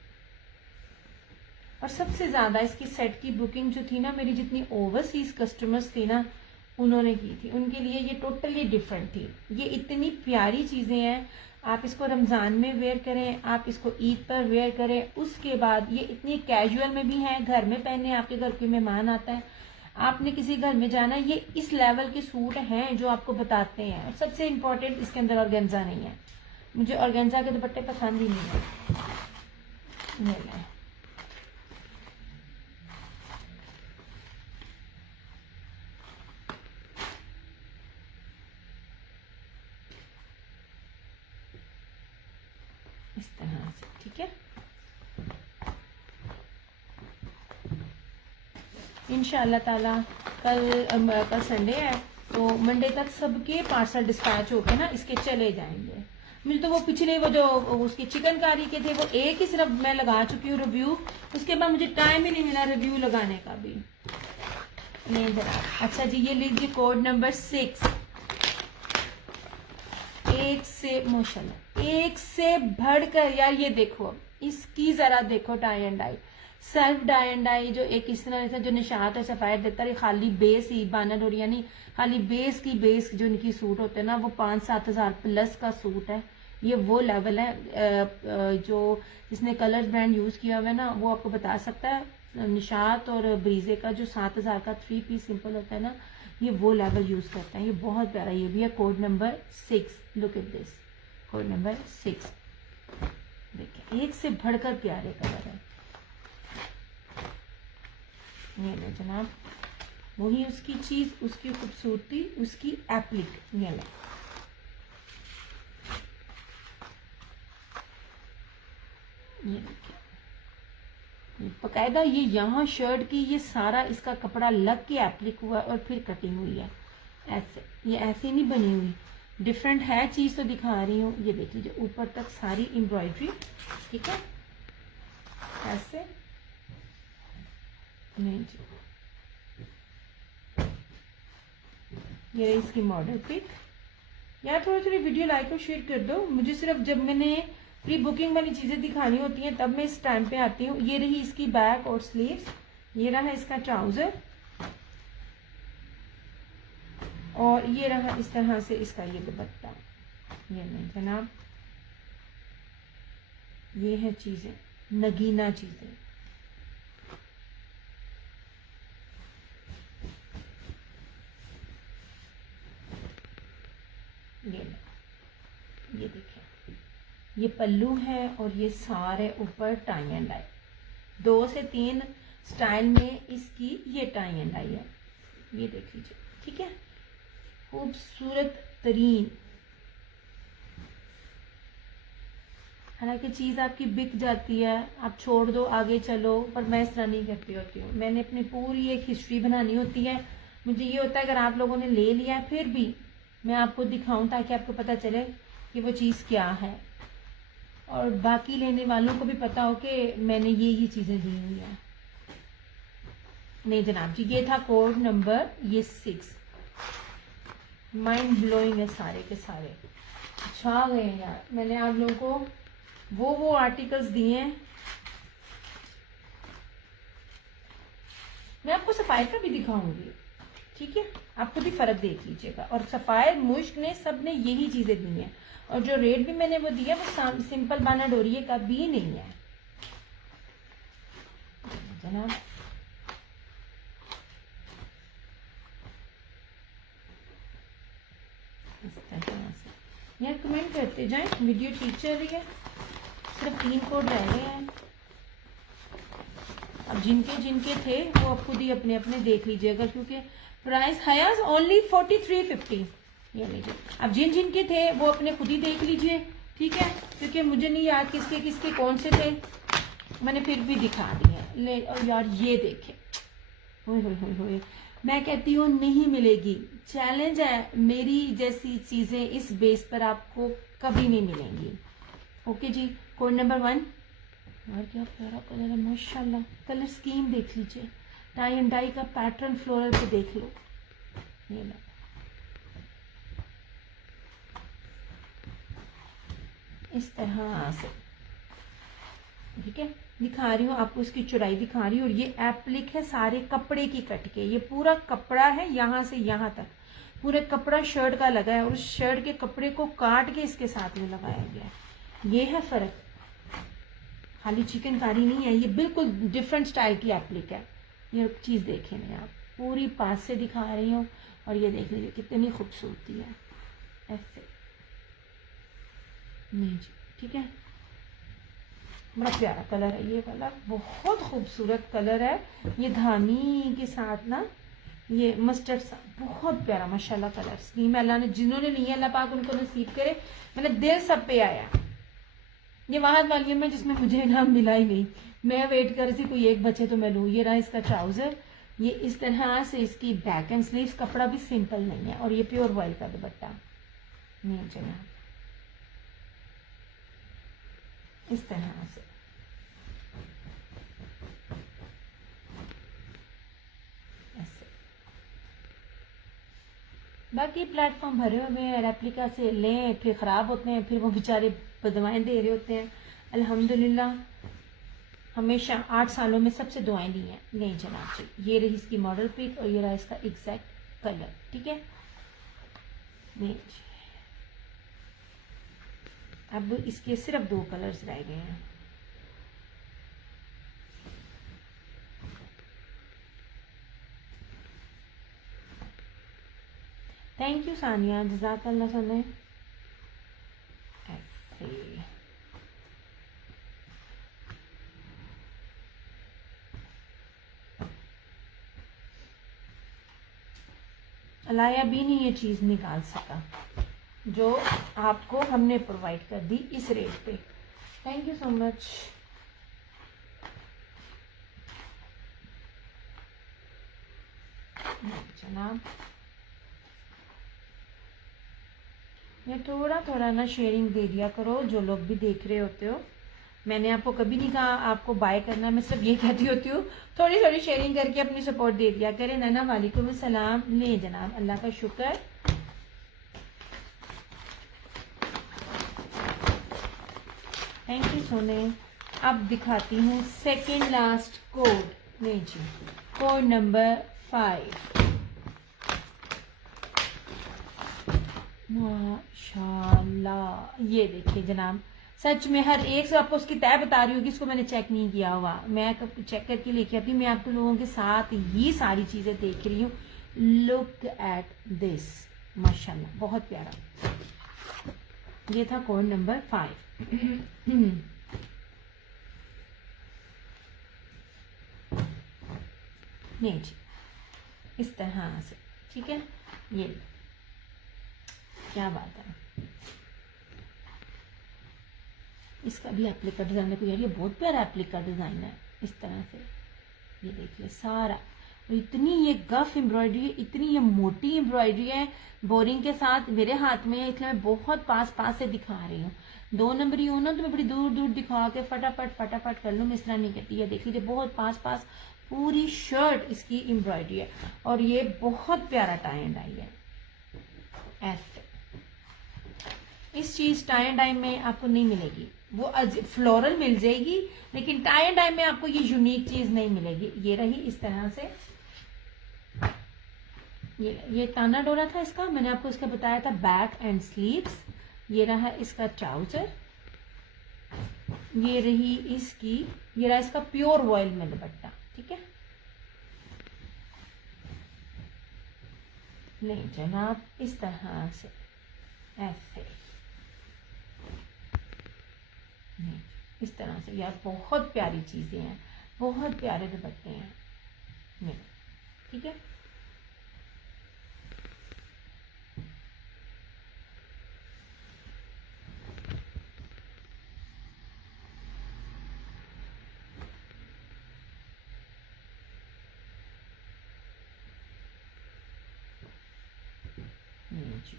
और सबसे ज्यादा इसकी सेट की बुकिंग जो थी ना, मेरी जितनी ओवरसीज कस्टमर्स थी ना, उन्होंने की थी, उनके लिए ये टोटली डिफरेंट थी। ये इतनी प्यारी चीजें हैं, आप इसको रमजान में वेयर करें, आप इसको ईद पर वेयर करें। उसके बाद ये इतनी कैजुअल में भी हैं, घर में पहने, आपके घर कोई मेहमान आता है, आपने किसी घर में जाना, ये इस लेवल के सूट हैं जो आपको बताते हैं। और सबसे इम्पोर्टेंट, इसके अंदर ऑर्गेन्जा नहीं है। मुझे ऑर्गेन्जा के दुपट्टे पसंद ही नहीं है। ये ठीक है। इंशाअल्लाह ताला कल संडे है तो मंडे तक सबके पार्सल डिस्पैच होके ना इसके चले जाएंगे। मुझे तो वो पिछले वो जो उसके चिकनकारी के थे वो एक ही सिर्फ मैं लगा चुकी हूँ रिव्यू, उसके बाद मुझे टाइम ही नहीं मिला रिव्यू लगाने का भी नहीं जरा। अच्छा जी, ये लीजिए कोड नंबर 6। एक से माशाल्लाह एक से बढ़कर यार, ये देखो अब इसकी जरा देखो tie and dye, self dye and dye जो एक इस तरह से जो निशात और सफायद देता है, खाली बेस ही बानर और यानी खाली बेस की बेस जो इनकी सूट होते हैं ना वो 5-7 हज़ार प्लस का सूट है। ये वो लेवल है जो जिसने कलर ब्रांड यूज किया हुआ है ना वो आपको बता सकता है। निशात और ब्रीजे का जो 7,000 का 3 पीस सिंपल होता है ना, ये वो लेवल यूज करता है। ये बहुत प्यारा, ये भी है code number 6। Look at this, code number 6 देखिए, एक से बढ़कर प्यारे कलर है। ये लो जनाब, वही उसकी चीज, उसकी खूबसूरती, उसकी एप्लिक। ये लो, ये देखिए, बकायदा ये यहाँ शर्ट की ये सारा इसका कपड़ा लग के एप्लिक हुआ और फिर कटिंग हुई है। ऐसे ये ऐसे नहीं बनी हुई, डिफरेंट है चीज तो दिखा रही हूँ। ये देख लीजिए ऊपर तक सारी एम्ब्रॉयडरी, ठीक है ऐसे। नहीं जी, ये रही इसकी मॉडल पिक। यार थोड़ी थोड़ी वीडियो लाइक और शेयर कर दो, मुझे सिर्फ जब मैंने प्री बुकिंग वाली चीजें दिखानी होती हैं तब मैं इस टाइम पे आती हूँ। ये रही इसकी बैक और स्लीव्स, ये रहा इसका ट्राउजर और ये रहा इस तरह से इसका ये दुपट्टा। ये नहीं जनाब, ये है चीजें, नगीना चीजें। ये देखिए, ये पल्लू है और ये सारे ऊपर टाई एंड डाई, 2 से 3 स्टाइल में इसकी ये टाई एंड डाई है। ये देख लीजिए, ठीक है, खूबसूरत तरीन। हालांकि चीज आपकी बिक जाती है, आप छोड़ दो आगे चलो, पर मैं इस तरह नहीं करती होती हूँ। मैंने अपनी पूरी एक हिस्ट्री बनानी होती है। मुझे ये होता है अगर आप लोगों ने ले लिया है फिर भी मैं आपको दिखाऊं ताकि आपको पता चले कि वो चीज क्या है और बाकी लेने वालों को भी पता हो कि मैंने ये चीजें दी हुई है। नहीं जनाब जी, ये था कोड नंबर ये 6। माइंड ब्लोइंग है सारे के सारे, छा गए हैं यार। मैंने आप लोगों को वो आर्टिकल्स दिए हैं। मैं आपको सफाई का भी दिखाऊंगी, ठीक है, आप खुद ही फर्क देख लीजिएगा। और सफायर मुश्क ने सब ने यही चीजें दी हैं और जो रेट भी मैंने वो दिया वो सिंपल बाना डोरिये का भी नहीं है जनाब। इस तरह से यार कमेंट करते जाएं, वीडियो ठीक चल रही है, सिर्फ 3 कोड रह गए हैं। अब जिनके जिनके थे वो अब खुद ही अपने अपने देख लीजिएगा क्योंकि प्राइस हयाज ओनली 4350। ये लीजिए, अब जिन जिनके थे वो अपने खुद ही देख लीजिए, ठीक है, क्योंकि मुझे नहीं याद किसके किसके कौन से थे, मैंने फिर भी दिखा दिए। ले और यार ये देखे, होए मैं कहती हूँ नहीं मिलेगी, चैलेंज है, मेरी जैसी चीजें इस बेस पर आपको कभी नहीं मिलेंगी। ओके जी, कोड नंबर 1। और क्या प्यारा कलर है माशाल्लाह, कलर स्कीम देख लीजिए, टाई एंड डाई का पैटर्न फ्लोरल पे देख लो। ये लो, इस तरह से, ठीक है, दिखा रही हूँ आपको, इसकी चौड़ाई दिखा रही हूँ। और ये एप्लिक है सारे कपड़े की कट के, ये पूरा कपड़ा है यहाँ से यहाँ तक, पूरे कपड़ा शर्ट का लगा है और उस शर्ट के कपड़े को काट के इसके साथ में लगाया गया है। ये है फर्क, खाली चिकनकारी नहीं है, ये बिल्कुल डिफरेंट स्टाइल की एप्लिक है। ये चीज देखें नहीं आप, पूरी पास से दिखा रही हूँ और ये देख लीजिए कितनी खूबसूरती है ऐसे। नहीं जी, ठीक है, बड़ा प्यारा कलर है ये वाला, बहुत खूबसूरत कलर है। ये धामी के साथ ना ये मस्टर्ड सा, बहुत प्यारा माशाल्लाह कलर स्कीम। अल्लाह ने जिन्होंने लिए अल्लाह पाक उनको नसीब करे। मैंने दिल सब पे आया, ये वाहद वॉल्यूम है जिसमें मुझे इनाम मिला ही नहीं, मैं वेट कर रही थी कोई एक बचे तो मैं लूँ। ये रहा इसका ट्राउजर, ये इस तरह से इसकी बैक एंड स्लीव्स, कपड़ा भी सिंपल नहीं है, और ये प्योर वॉइल का दुपट्टा नहीं चला, इस तरह से ऐसे। बाकी प्लेटफॉर्म भरे हुए हैं, रेप्लिका से लें फिर ख़राब होते हैं, फिर वो बेचारे बदवाएं दे रहे होते हैं। अल्हम्दुलिल्लाह हमेशा 8 सालों में सबसे दुआएं दी हैं। नहीं जनाब जी, ये रही इसकी मॉडल पिक और ये रहा इसका एग्जैक्ट कलर, ठीक है। नहीं जी, अब इसके सिर्फ 2 कलर्स रह गए हैं। थैंक यू सानिया, जज़ाकल्लाह सुने। ऐसे अलाया भी नहीं ये चीज़ निकाल सका जो आपको हमने प्रोवाइड कर दी इस रेट पे। Thank you so much. जनाब ये थोड़ा थोड़ा ना शेयरिंग दे दिया करो, जो लोग भी देख रहे होते हो। मैंने आपको कभी नहीं कहा आपको बाय करना, मैं सिर्फ ये कहती होती हूँ थोड़ी थोड़ी शेयरिंग करके अपनी सपोर्ट दे दिया करें। नैना वालेकुम सलाम। ले जनाब, अल्लाह का शुक्र। थैंक यू सोने। अब दिखाती हूँ सेकेंड लास्ट कोड। नहीं जी, कोड नंबर 5। माशाल्लाह, ये देखिए जनाब, सच में हर एक से आपको उसकी तय बता रही होगी, इसको मैंने चेक नहीं किया हुआ, मैं कब चेक करके लेके आती हूँ। मैं आप लोगों के साथ ये सारी चीजें देख रही हूँ। लुक एट दिस, माशाल्लाह बहुत प्यारा। ये था कोड नंबर 5। नहीं जी, इस तरह से, ठीक है। ये क्या बात है, इसका भी एप्लिका डिजाइन है यार, ये बहुत प्यारा एप्लिका डिजाइन है। इस तरह से ये देखिए सारा, और इतनी ये गफ एम्ब्रॉयडरी, इतनी ये मोटी एम्ब्रॉयडरी है बोरिंग के साथ। मेरे हाथ में है इसलिए मैं बहुत पास पास से दिखा रही हूँ। 2 नंबरी हो ना तो मैं बड़ी दूर दूर दिखा के फटाफट फटाफट कर लूँ, मैं इस तरह नहीं करती है। देख लीजिए बहुत पास पास पूरी शर्ट इसकी एम्ब्रॉयडरी है, और ये बहुत प्यारा टाई एंड डाई है। ऐसे इस चीज टाई एंड डाई में आपको नहीं मिलेगी, वो फ्लोरल मिल जाएगी लेकिन टाई एंड डाई में आपको ये यूनिक चीज नहीं मिलेगी। ये रही इस तरह से, ये ताना डोरा था इसका, मैंने आपको इसका बताया था बैक एंड स्लीव्स। ये रहा इसका ट्राउजर, ये रही इसकी, ये रहा इसका प्योर वॉयल में दुपट्टा, ठीक है। नहीं जनाब, इस तरह से ऐसे, नहीं इस तरह से यार, बहुत प्यारी चीजें हैं, बहुत प्यारे दुपट्टे हैं। नहीं ठीक है, जी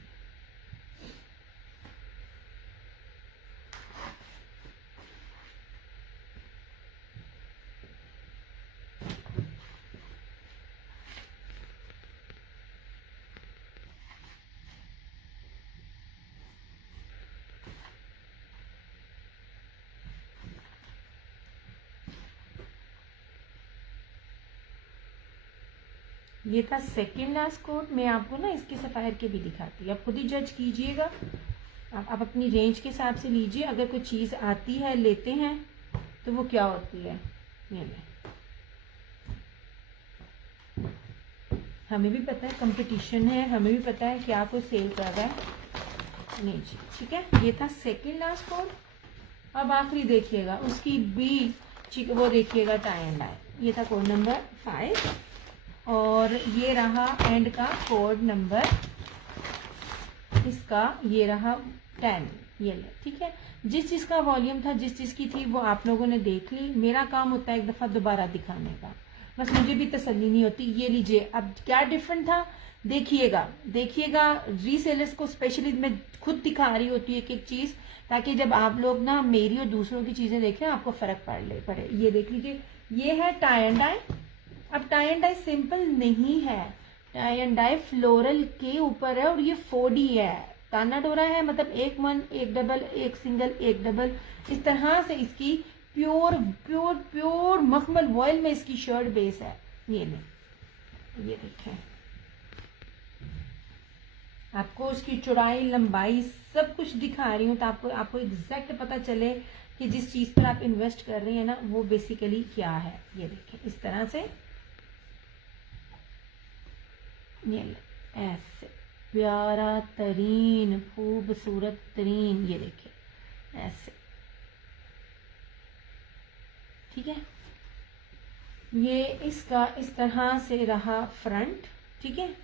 ये था सेकेंड लास्ट कोट। मैं आपको ना इसके सफायर के भी दिखाती हूँ, आप खुद ही जज कीजिएगा। आप अपनी रेंज के हिसाब से लीजिए, अगर कोई चीज़ आती है लेते हैं तो वो क्या होती है। ये हमें भी पता है कंपटीशन है, हमें भी पता है क्या कोई सेल कर रहा है। नहीं जी ठीक है, ये था सेकेंड लास्ट कोड। अब आखिरी देखिएगा उसकी भी, वो देखिएगा टाई एंड डाई। ये था कोड नंबर 5 और ये रहा एंड का कोड नंबर, इसका ये रहा 10। ये ले, ठीक है। जिस चीज का वॉल्यूम था, जिस चीज की थी, वो आप लोगों ने देख ली। मेरा काम होता है एक दफा दोबारा दिखाने का, बस मुझे भी तसल्ली नहीं होती। ये लीजिए, अब क्या डिफरेंट था देखिएगा, देखिएगा। रीसेलर्स को स्पेशली मैं खुद दिखा रही होती है एक एक चीज, ताकि जब आप लोग ना मेरी और दूसरों की चीजें देखें आपको फर्क पड़े। ये देख लीजिए, ये है टाई एंड डाई। अब टाई एंड डाई सिंपल नहीं है, टाई एंड डाई फ्लोरल के ऊपर है और ये 4D है। ताना डोरा है, मतलब एक वन, एक डबल, एक सिंगल, एक डबल, इस तरह से इसकी प्योर प्योर प्योर मखमल वॉयल में इसकी शर्ट बेस है। ये नहीं, ये देखें, आपको उसकी चौड़ाई लंबाई सब कुछ दिखा रही हूँ, तो आपको एग्जैक्ट पता चले कि जिस चीज पर आप इन्वेस्ट कर रही है ना वो बेसिकली क्या है। ये देखें, इस तरह से, ये ऐसे प्यारा तरीन, खूबसूरत तरीन, ये देखिए ऐसे, ठीक है। ये इसका इस तरह से रहा फ्रंट, ठीक है।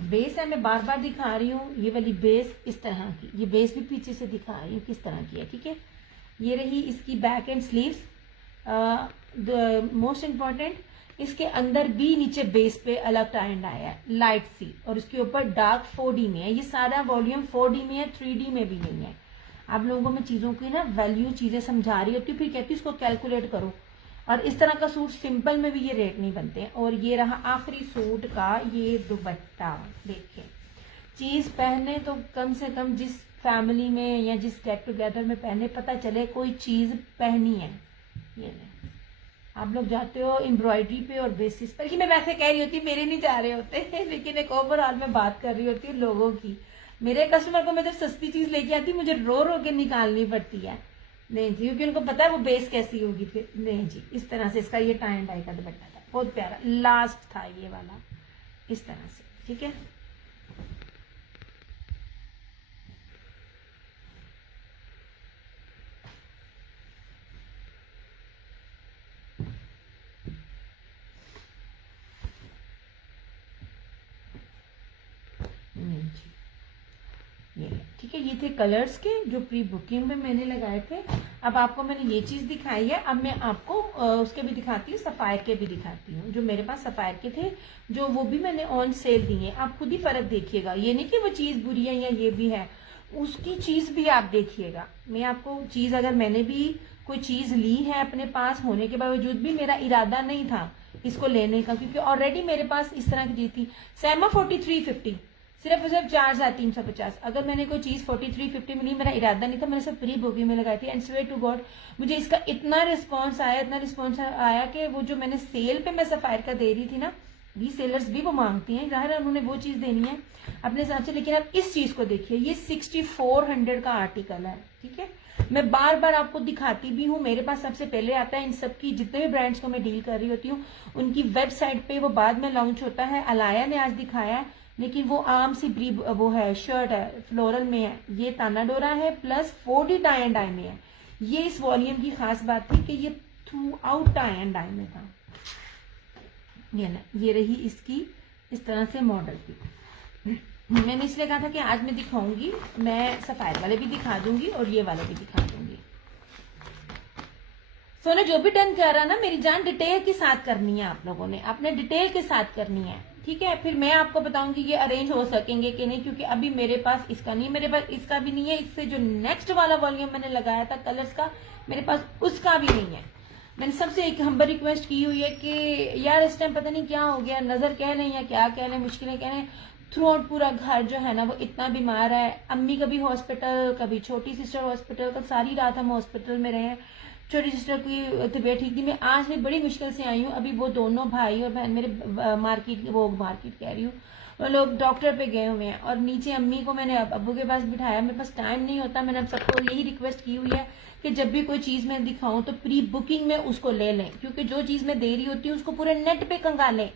बेस है, मैं बार बार दिखा रही हूँ, ये वाली बेस इस तरह की, ये बेस भी पीछे से दिखा रही हूँ किस तरह की है, ठीक है। ये रही इसकी back and sleeves. Most important, इसके अंदर भी नीचे बेस पे अलग टाई एंड डाई है, लाइट सी, और इसके ऊपर डार्क 4D में है। ये सारा वॉल्यूम 4D में है, 3D में भी नहीं है। आप लोगों को मैं चीजों की ना वैल्यू चीजें समझा रही होती हूँ, फिर कहती हूँ इसको कैलकुलेट करो। और इस तरह का सूट सिंपल में भी ये रेट नहीं बनते हैं। और ये रहा आखिरी सूट का ये दुपट्टा। देखिए, चीज पहने तो कम से कम जिस फैमिली में या जिस गेट टुगेदर में पहने, पता चले कोई चीज पहनी है। ये नहीं, आप लोग जाते हो एम्ब्रॉयडरी पे और बेसिस पर, कि मैं वैसे कह रही होती, मेरे नहीं जा रहे होते लेकिन एक ओवरऑल में बात कर रही होती हूँ लोगों की। मेरे कस्टमर को मैं जब सस्ती चीज लेके आती मुझे रो रो के निकालनी पड़ती है। नहीं जी, क्योंकि उनको पता है वो बेस कैसी होगी फिर। नहीं जी, इस तरह से इसका ये टाई एंड डाई का दुपट्टा था, बहुत प्यारा, लास्ट था ये वाला, इस तरह से, ठीक है। नहीं जी, ये ठीक है। ये थे कलर्स के जो प्री बुकिंग में मैंने लगाए थे। अब आपको मैंने ये चीज दिखाई है, अब मैं आपको उसके भी दिखाती हूँ, सफायर के भी दिखाती हूँ। जो मेरे पास सफायर के थे, जो वो भी मैंने ऑन सेल दिए। आप खुद ही फर्क देखिएगा, ये नहीं कि वो चीज बुरी है या ये भी है, उसकी चीज भी आप देखिएगा। मैं आपको चीज, अगर मैंने भी कोई चीज ली है अपने पास होने के बावजूद भी मेरा इरादा नहीं था इसको लेने का, क्योंकि ऑलरेडी मेरे पास इस तरह की चीज थी। सैमा 4350, सिर्फ और सिर्फ 4350। अगर मैंने कोई चीज 4350 मिली, मेरा इरादा नहीं था, मैंने सब प्री बुकिंग में लगाई थी। एंड स्वेयर टू गॉड मुझे इसका इतना रिस्पांस आया कि वो जो मैंने सेल पे मैं सफायर का दे रही थी ना, रीसेलर्स भी वो मांगती हैं, जाहिर है उन्होंने वो चीज देनी है अपने हिसाब से। लेकिन आप इस चीज को देखिए, ये 6400 का आर्टिकल है, ठीक है। मैं बार बार आपको दिखाती भी हूँ, मेरे पास सबसे पहले आता है। इन सबकी जितने भी ब्रांड्स को मैं डील कर रही होती हूँ उनकी वेबसाइट पे वो बाद में लॉन्च होता है। अलाया ने आज दिखाया है, लेकिन वो आम सी ब्री वो है, शर्ट है, फ्लोरल में है। ये ताना डोरा है plus 4D tie and dye में है। ये इस वॉल्यूम की खास बात थी कि ये throughout tie and dye में था। ये ना, ये रही इसकी इस तरह से मॉडल की। मैंने इसलिए कहा था कि आज मैं दिखाऊंगी, मैं सफायर वाले भी दिखा दूंगी और ये वाले भी दिखा दूंगी। सोना जो भी डन कर रहा ना मेरी जान, डिटेल के साथ करनी है। आप लोगों ने अपने डिटेल के साथ करनी है, ठीक है। फिर मैं आपको बताऊंगी ये अरेंज हो सकेंगे कि नहीं, क्योंकि अभी मेरे पास इसका नहीं, मेरे पास इसका भी नहीं है। इससे जो नेक्स्ट वाला वॉल्यूम मैंने लगाया था कलर्स का, मेरे पास उसका भी नहीं है। मैंने सबसे एक हम्बल रिक्वेस्ट की हुई है कि यार इस टाइम पता नहीं क्या हो गया, नजर कह लें या क्या कह लें, मुश्किलें कह लें, थ्रू आउट पूरा घर जो है ना वो इतना बीमार है। अम्मी कभी हॉस्पिटल, कभी छोटी सिस्टर हॉस्पिटल, कल सारी रात हम हॉस्पिटल में रहे। छोटी सिस्टर की तबीयत ठीक थी। मैं आज भी बड़ी मुश्किल से आई हूँ। अभी वो दोनों भाई और बहन मेरे मार्केट कह रही हूँ, वो लोग डॉक्टर पे गए हुए हैं। और नीचे अम्मी को मैंने अब्बू के पास बिठाया, मेरे पास टाइम नहीं होता। मैंने अब सबको यही रिक्वेस्ट की हुई है कि जब भी कोई चीज मैं दिखाऊं तो प्री बुकिंग में उसको ले लें, क्योंकि जो चीज मैं दे रही होती हूँ उसको पूरे नेट पे कंगालें,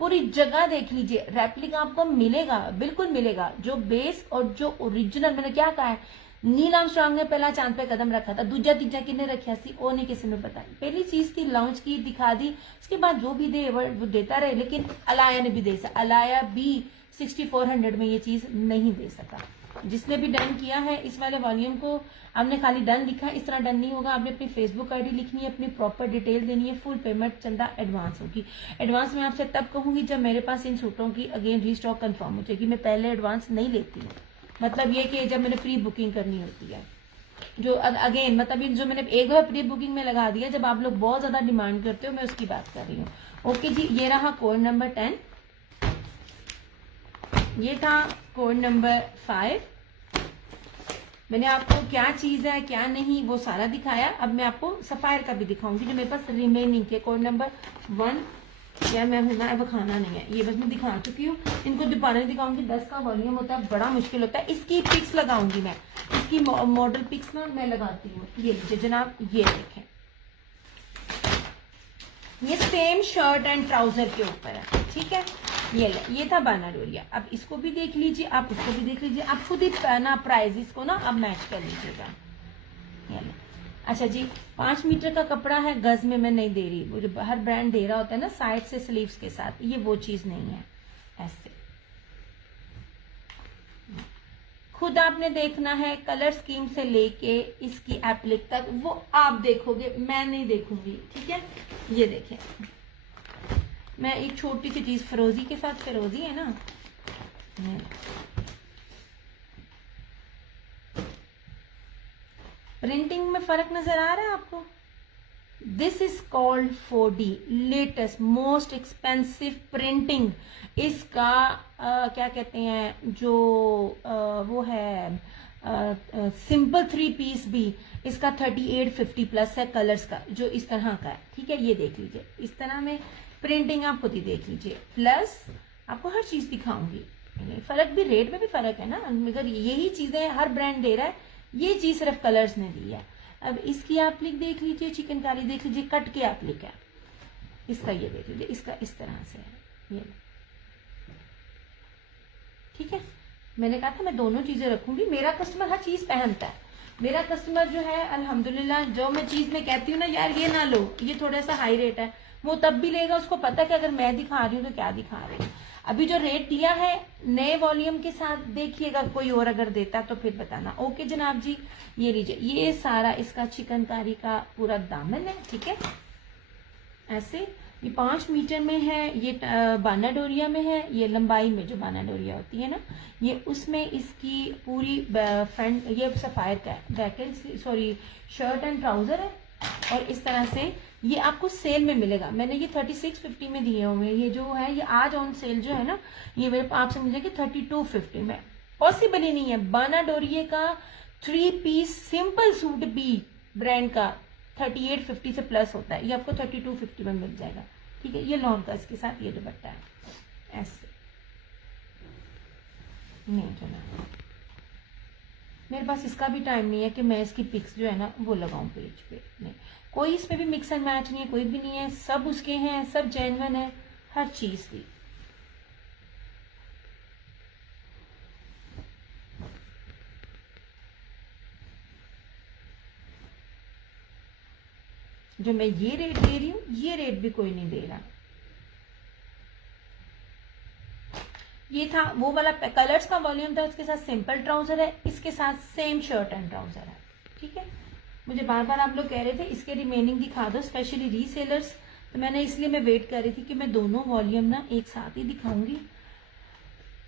पूरी जगह देख लीजिए। रेप्लिका आपको मिलेगा, बिल्कुल मिलेगा। जो बेस और जो ओरिजिनल, मैंने क्या कहा है, नील आर्मस्ट्रांग ने पहला चांद पे कदम रखा था, दूजा तीजा किन्ने रखा सी वो नहीं किसी ने बताई। पहली चीज थी लॉन्च की, दिखा दी, उसके बाद जो भी दे वो देता रहे। लेकिन अलाया ने भी दे सका, अलाया भी 6400 में ये चीज नहीं दे सका। जिसने भी डन किया है इस वाले वॉल्यूम को, आपने खाली डन लिखा है, इस तरह डन नहीं होगा, आपने अपनी फेसबुक आईडी लिखनी है, अपनी प्रॉपर डिटेल देनी है, फुल पेमेंट चंदा एडवांस होगी। एडवांस मैं आपसे तब कहूंगी जब मेरे पास इन सूटों की अगेन रीस्टॉक कंफर्म हो जाएगी। मैं पहले एडवांस नहीं लेती हूँ, मतलब ये कि जब मैंने प्री बुकिंग करनी होती है, जो अगेन मतलब जो मैंने एक बार प्री बुकिंग में लगा दिया, जब आप लोग बहुत ज्यादा डिमांड करते हो, मैं उसकी बात कर रही हूँ। ओके जी, ये रहा कोड नंबर 10, ये था कोड नंबर 5। मैंने आपको क्या चीज है क्या नहीं वो सारा दिखाया। अब मैं आपको सफायर का भी दिखाऊंगी जो मेरे पास रिमेनिंग के कोड नंबर 1। यार मैं ना दिखाना नहीं है, ये बस मैं दिखा चुकी हूँ, इनको दोबारा नहीं दिखाऊंगी। 10 का वॉल्यूम होता है, बड़ा मुश्किल होता है। इसकी पिक्स लगाऊंगी मैं, इसकी मॉडल पिक्स ना मैं लगाती हूँ। ये लीजिए जनाब, ये देखें, ये सेम शर्ट एंड ट्राउजर के ऊपर है, ठीक है। ये था बाना डोरिया। अब इसको भी देख लीजिए, आप इसको भी देख लीजिए, आप खुद ही ना प्राइजेस को ना अब मैच कर लीजिएगा। ये अच्छा जी, 5 मीटर का कपड़ा है, गज में मैं नहीं दे रही, वो जो हर ब्रांड दे रहा होता है ना साइड से स्लीव्स के साथ, ये वो चीज नहीं है। ऐसे खुद आपने देखना है, कलर स्कीम से लेके इसकी एप्लिक तक वो आप देखोगे, मैं नहीं देखूंगी, ठीक है। ये देखें, मैं एक छोटी सी चीज, फिरोजी के साथ फिरोजी है ना, प्रिंटिंग में फर्क नजर आ रहा है आपको। This is called 4D, latest most expensive printing. इसका क्या कहते हैं जो वो है सिंपल 3 पीस भी इसका 3850 प्लस है कलर्स का, जो इस तरह का है, ठीक है। ये देख लीजिए, इस तरह में प्रिंटिंग आप खुद ही देख लीजिए, प्लस आपको हर चीज दिखाऊंगी। फर्क भी, रेट में भी फर्क है ना, मगर यही चीजें हर ब्रांड दे रहा है, ये चीज सिर्फ कलर्स ने दी है। अब इसकी एप्लिक देख लीजिए, चिकनकारी देख लीजिए, कट के एप्लिक है इसका, ये देख लीजिए, इसका इस तरह से है ये, ठीक है। मैंने कहा था मैं दोनों चीजें रखूंगी, मेरा कस्टमर हर चीज पहनता है। मेरा कस्टमर जो है अल्हम्दुलिल्लाह, जो मैं चीज में कहती हूँ ना यार ये ना लो, ये थोड़ा सा हाई रेट है, वो तब भी लेगा, उसको पता है कि अगर मैं दिखा रही हूँ तो क्या दिखा रही हूँ। अभी जो रेट दिया है नए वॉल्यूम के साथ देखिएगा, कोई और अगर देता तो फिर बताना। ओके जनाब जी, ये लीजिए, ये सारा इसका चिकनकारी का पूरा दामन है, ठीक है। ऐसे ये 5 मीटर में है, ये बाना डोरिया में है, ये लंबाई में जो बाना डोरिया होती है ना, ये उसमें इसकी पूरी फ्रंट, ये सफायर का है, jacket sorry shirt and trouser है, और इस तरह से ये आपको सेल में मिलेगा। मैंने ये 3650 में दिए हुए, ये जो है ये आज ऑन सेल जो है ना, ये मेरे आपसे मिलेगी 3250 में। पॉसिबल ही नहीं है, बाना डोरिये का 3 पीस सिंपल सूट भी ब्रांड का 3850 से प्लस होता है, ये आपको 3250 में मिल जाएगा, ठीक है। ये लॉन्ग का इसके साथ ये दुपट्टा है, ऐसे नहीं चला। मेरे पास इसका भी टाइम नहीं है कि मैं इसकी पिक्स जो है ना वो लगाऊं पेज पे, नहीं, कोई इसमें भी मिक्स एंड मैच नहीं है, कोई भी नहीं है, सब उसके हैं, सब जेन्युइन है हर चीज की। जो मैं ये रेट दे रही हूं, ये रेट भी कोई नहीं दे रहा। ये था वो वाला कलर्स का वॉल्यूम था, उसके साथ सिंपल ट्राउजर है, इसके साथ सेम शर्ट एंड ट्राउजर है, ठीक है। मुझे बार बार आप लोग कह रहे थे इसके रिमेनिंग दिखा दो, स्पेशली रीसेलर्स, तो मैंने इसलिए मैं वेट कर रही थी कि मैं दोनों वॉल्यूम ना एक साथ ही दिखाऊंगी।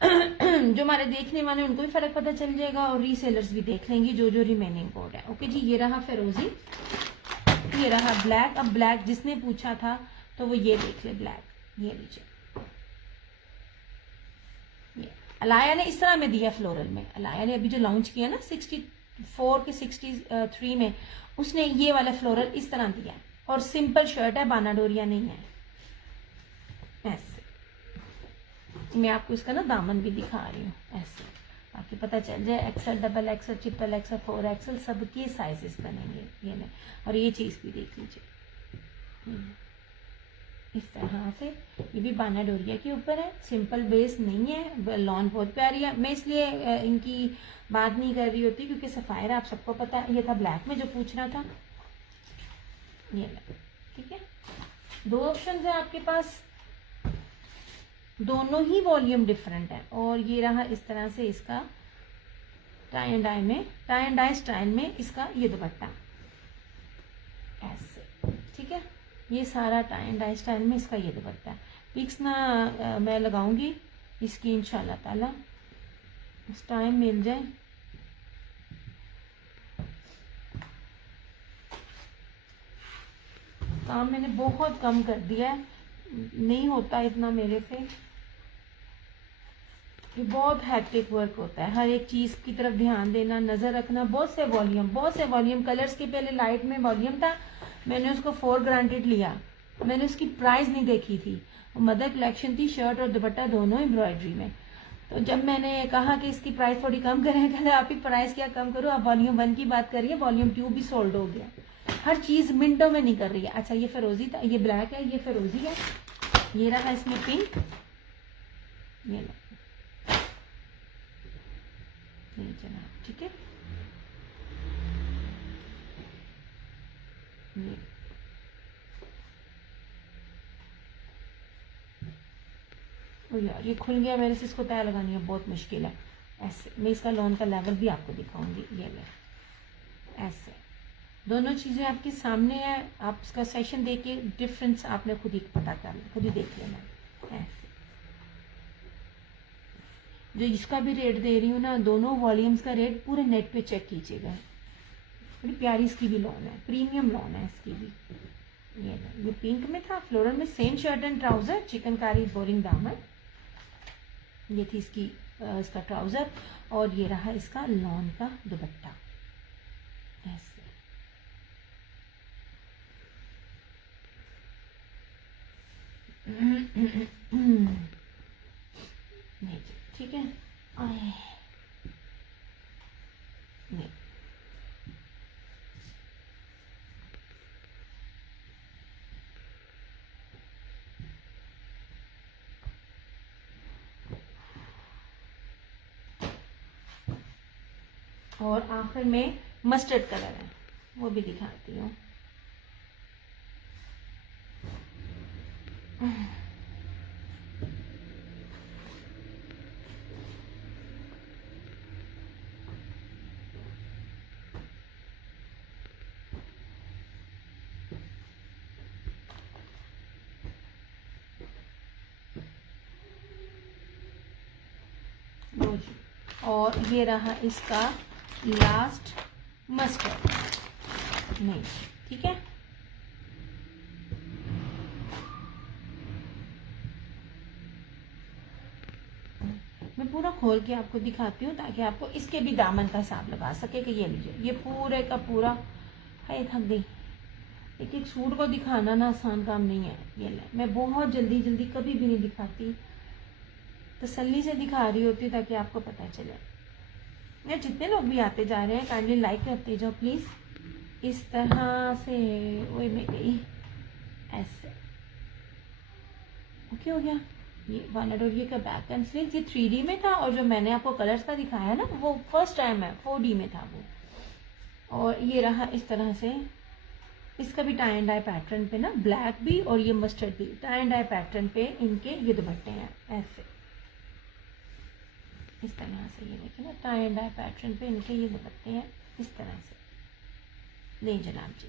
जो हमारे देखने वाले उनको भी फर्क पता चल जाएगा, और रीसेलर्स भी देख लेंगे जो जो रिमेनिंग कोड है। ओके जी, ये रहा फिरोजी, ये रहा ब्लैक। अब ब्लैक जिसने पूछा था तो वो ये देख ले, ब्लैक, ये लीजिए, अलाया ने इस तरह में दिया फ्लोरल में। अलाया ने अभी जो लॉन्च किया ना 64 के 63 में, उसने ये वाला फ्लोरल इस तरह दिया, और सिंपल शर्ट है, बाना डोरिया नहीं है। ऐसे मैं आपको इसका ना दामन भी दिखा रही हूँ, ऐसे ताकि पता चल जाए। XL, double XL, triple XL, 4 XL सबके साइजेस बनेंगे ये में। और ये चीज भी देख लीजिए इस तरह से, ये भी बाना डोरिया के ऊपर है, सिंपल बेस नहीं है, लॉन बहुत प्यारी है। मैं इसलिए इनकी बात नहीं कर रही होती क्योंकि सफायर आप सबको पता है। ये था ब्लैक में जो पूछ रहा था, ये ठीक है। 2 ऑप्शन है आपके पास, दोनों ही वॉल्यूम डिफरेंट है। और ये रहा इस तरह से इसका टाई एंड डाई स्टाइल में इसका ये दुपट्टा ऐसे, ठीक है। ये सारा टाई एंड डाई स्टाइल में इसका ये दुपट्टा है। पिक्स ना मैं लगाऊंगी इसकी इंशाल्लाह ताला, उस टाइम मिल जाए। काम मैंने बहुत कम कर दिया है, नहीं होता इतना मेरे से। ये बहुत हैक्टिक वर्क होता है, हर एक चीज की तरफ ध्यान देना, नजर रखना। बहुत से वॉल्यूम कलर्स के पहले लाइट में वॉल्यूम था, मैंने उसको 4 ग्रांटेड लिया। मैंने उसकी प्राइस नहीं देखी थी, मदर कलेक्शन थी, शर्ट और दुपट्टा दोनों एम्ब्रॉयडरी में। तो जब मैंने कहा कि इसकी प्राइस थोड़ी कम करें, कहते आप ही प्राइस क्या कम करो, आप वॉल्यूम 1 की बात करिए, वॉल्यूम 2 भी सोल्ड हो गया। हर चीज मिनटों में नहीं कर रही है। अच्छा ये फिरोजी था, ये ब्लैक है, ये फिरोजी है, ये रहा इसमें पिंक, ये लो नहीं जनाब, ठीक है। ये ओ यार ये खुल गया मेरे से, इसको तय लगानी है बहुत मुश्किल है। ऐसे मैं इसका लॉन का लेवल भी आपको दिखाऊंगी, ये ले ऐसे दोनों चीजें आपके सामने है। आप इसका सेशन देखिए, डिफरेंस आपने खुद ही पता कर लेना, खुद ही देख लेना। ऐसे जो इसका भी रेट दे रही हूँ ना, दोनों वॉल्यूम्स का रेट पूरे नेट पे चेक कीजिएगा। बड़ी प्यारी इसकी भी लॉन है, प्रीमियम लॉन है इसकी भी। ये पिंक में था, फ्लोरल में, same shirt and trouser, chikankari boring दामन, ये थी इसकी इसका ट्राउजर, और ये रहा इसका लॉन का दुपट्टा ऐसे। नहीं ठीक है, नहीं और आखिर में मस्टर्ड कलर है, वो भी दिखाती हूँ। लो जी, और ये रहा इसका लास्ट मस्टर्ड, नहीं ठीक है। मैं पूरा खोल के आपको दिखाती हूँ ताकि आपको इसके भी दामन का हिसाब लगा सके कि ये लीजिए, ये पूरे का पूरा है। थक गई, एक एक सूट को दिखाना ना आसान काम नहीं है। ये ले, मैं बहुत जल्दी जल्दी कभी भी नहीं दिखाती, तसल्ली से दिखा रही होती ताकि आपको पता चले। या जितने लोग भी आते जा रहे हैं काइंडली लाइक करते जाओ प्लीज। इस तरह से वही मैं गई ऐसे, ओके हो गया। ये वानाडोर का बैक एंड स्लीव, ये 3D में था, और जो मैंने आपको कलर्स का दिखाया ना वो फर्स्ट टाइम है, 4D में था वो। और ये रहा इस तरह से, इसका भी टाई एंड डाई पैटर्न पे ना, ब्लैक भी और ये मस्टर्ड भी टाई एंड डाई पैटर्न पे इनके ये दुपट्टे हैं ऐसे, इस तरह से। ये देखिए ना, टाई एंड डाई पैटर्न पे इनके ये दुपट्टे हैं इस तरह से। नहीं जनाब जी,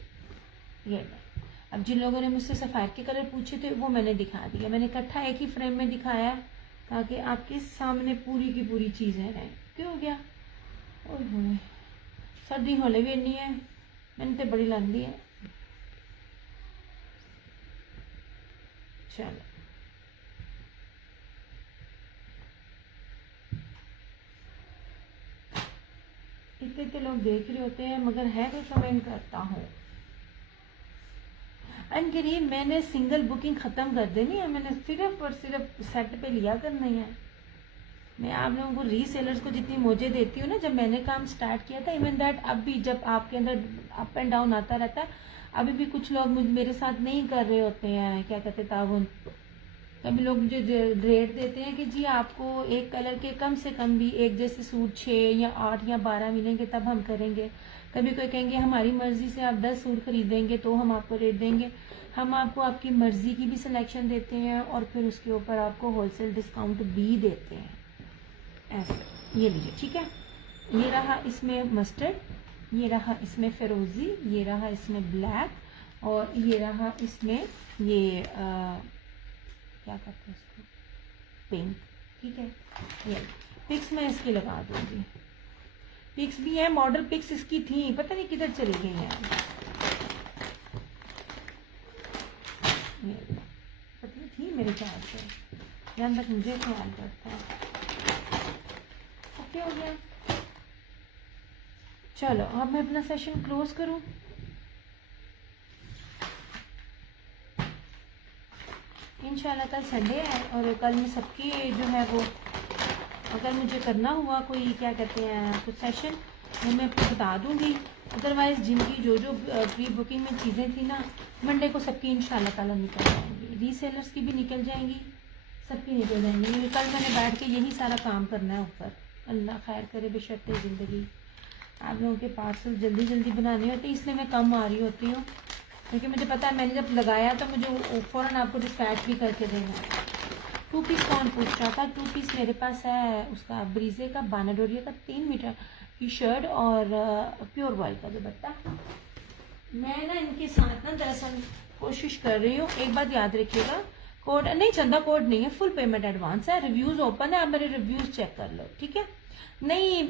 ये नहीं। अब जिन लोगों ने मुझसे सफ़ायर के कलर पूछे थे वो मैंने दिखा दिया, मैंने इकट्ठा एक ही फ्रेम में दिखाया ताकि आपके सामने पूरी की पूरी चीज़ें रहें। क्यों हो गया, ओह सर्दी होले भी नहीं है, मैंने तो बड़ी लंदी है। चलो इतने लोग देख रहे होते हैं मगर है तो कमेंट करता हूँ। एंड करीब मैंने सिंगल बुकिंग ख़त्म कर देनी है, मैंने सिर्फ और सिर्फ सेट पे लिया करना ही है। मैं आप लोगों को रीसेलर्स को जितनी मौजे देती हूँ ना, जब मैंने काम स्टार्ट किया था, इवन दैट अब भी जब आपके अंदर अप एंड डाउन आता रहता है, अभी भी कुछ लोग मेरे साथ नहीं कर रहे होते हैं, क्या कहते ताउन। कभी लोग मुझे रेट देते हैं कि जी आपको एक कलर के कम से कम भी एक जैसे सूट 6 या 8 या 12 मिलेंगे तब हम करेंगे। कभी कोई कहेंगे हमारी मर्जी से आप 10 सूट खरीदेंगे तो हम आपको रेट देंगे। हम आपको आपकी मर्जी की भी सिलेक्शन देते हैं और फिर उसके ऊपर आपको होलसेल डिस्काउंट भी देते हैं ऐसे। ये लीजिए ठीक है, ये रहा इसमें मस्टर्ड, ये रहा इसमें फिरोजी, ये रहा इसमें ब्लैक, और ये रहा इसमें ये क्या कहते हैं इसको, पिंक। ठीक है, ये पिक्स मैं इसकी लगा दूंगी। पिक्स भी है, मॉडल पिक्स इसकी थी, पता नहीं किधर चली गई हैं, पता नहीं थी मेरे ख्याल से, जहाँ तक मुझे ख्याल करता है। ओके हो गया। चलो अब मैं अपना सेशन क्लोज करूं। इंशाल्लाह कल संडे है और कल मैं सबकी जो है वो, अगर मुझे करना हुआ कोई क्या कहते हैं कुछ सेशन, वो मैं आपको बता दूंगी। अदरवाइज जिनकी जो जो प्री बुकिंग में चीज़ें थी ना, मंडे को सबकी इंशाल्लाह ताला निकल जाएंगी। रीसेलर्स की भी निकल जाएंगी, सबकी निकल जाएंगी। कल मैंने बैठ के यही सारा काम करना है ऊपर। अल्लाह खैर करे बेशर्ते ज़िंदगी। आप लोगों के पार्सल जल्दी जल्दी बनाने होते, इसलिए मैं कम आ रही होती हूँ, क्योंकि मुझे पता है मैंने जब लगाया तो मुझे फ़ौरन आपको डिस्पैच भी करके देना है। 2 पीस कौन पूछ रहा था? 2 पीस मेरे पास है उसका ब्रीजे का, बानाडोरिया का 3 मीटर की शर्ट और प्योर वॉइल का दुपट्टा। मैं ना इनके साथ ना दरअसल कोशिश कर रही हूँ, एक बात याद रखिएगा, कोड नहीं, चंदा कोड नहीं है, फुल पेमेंट एडवांस है। रिव्यूज ओपन है, आप मेरे रिव्यूज चेक कर लो, ठीक है। नहीं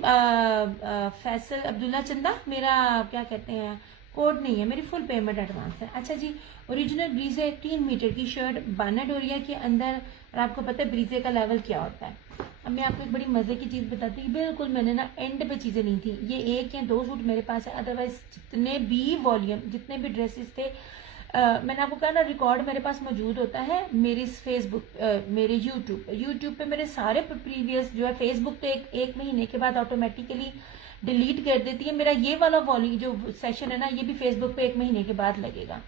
फैसल अब्दुल्ला चंदा मेरा क्या कहते हैं कोड नहीं है, मेरी फुल पेमेंट एडवांस है। अच्छा जी, ओरिजिनल ब्रीजे 3 मीटर की शर्ट बानाडोरिया के अंदर, और आपको पता है ब्रीजे का लेवल क्या होता है। अब मैं आपको एक बड़ी मजे की चीज बताती हूँ, बिल्कुल मैंने ना एंड पे चीजें ली थी। ये 1 या 2 सूट मेरे पास है, अदरवाइज जितने भी वॉल्यूम, जितने भी ड्रेसेस थे, मैंने आपको कहा ना रिकॉर्ड मेरे पास मौजूद होता है मेरी फेसबुक, मेरे यूट्यूब पे मेरे सारे प्रीवियस जो है। फेसबुक तो एक महीने के बाद ऑटोमेटिकली डिलीट कर देती है। मेरा ये वाला वॉल्यूम जो सेशन है ना, ये भी फेसबुक पे 1 महीने के बाद लगेगा,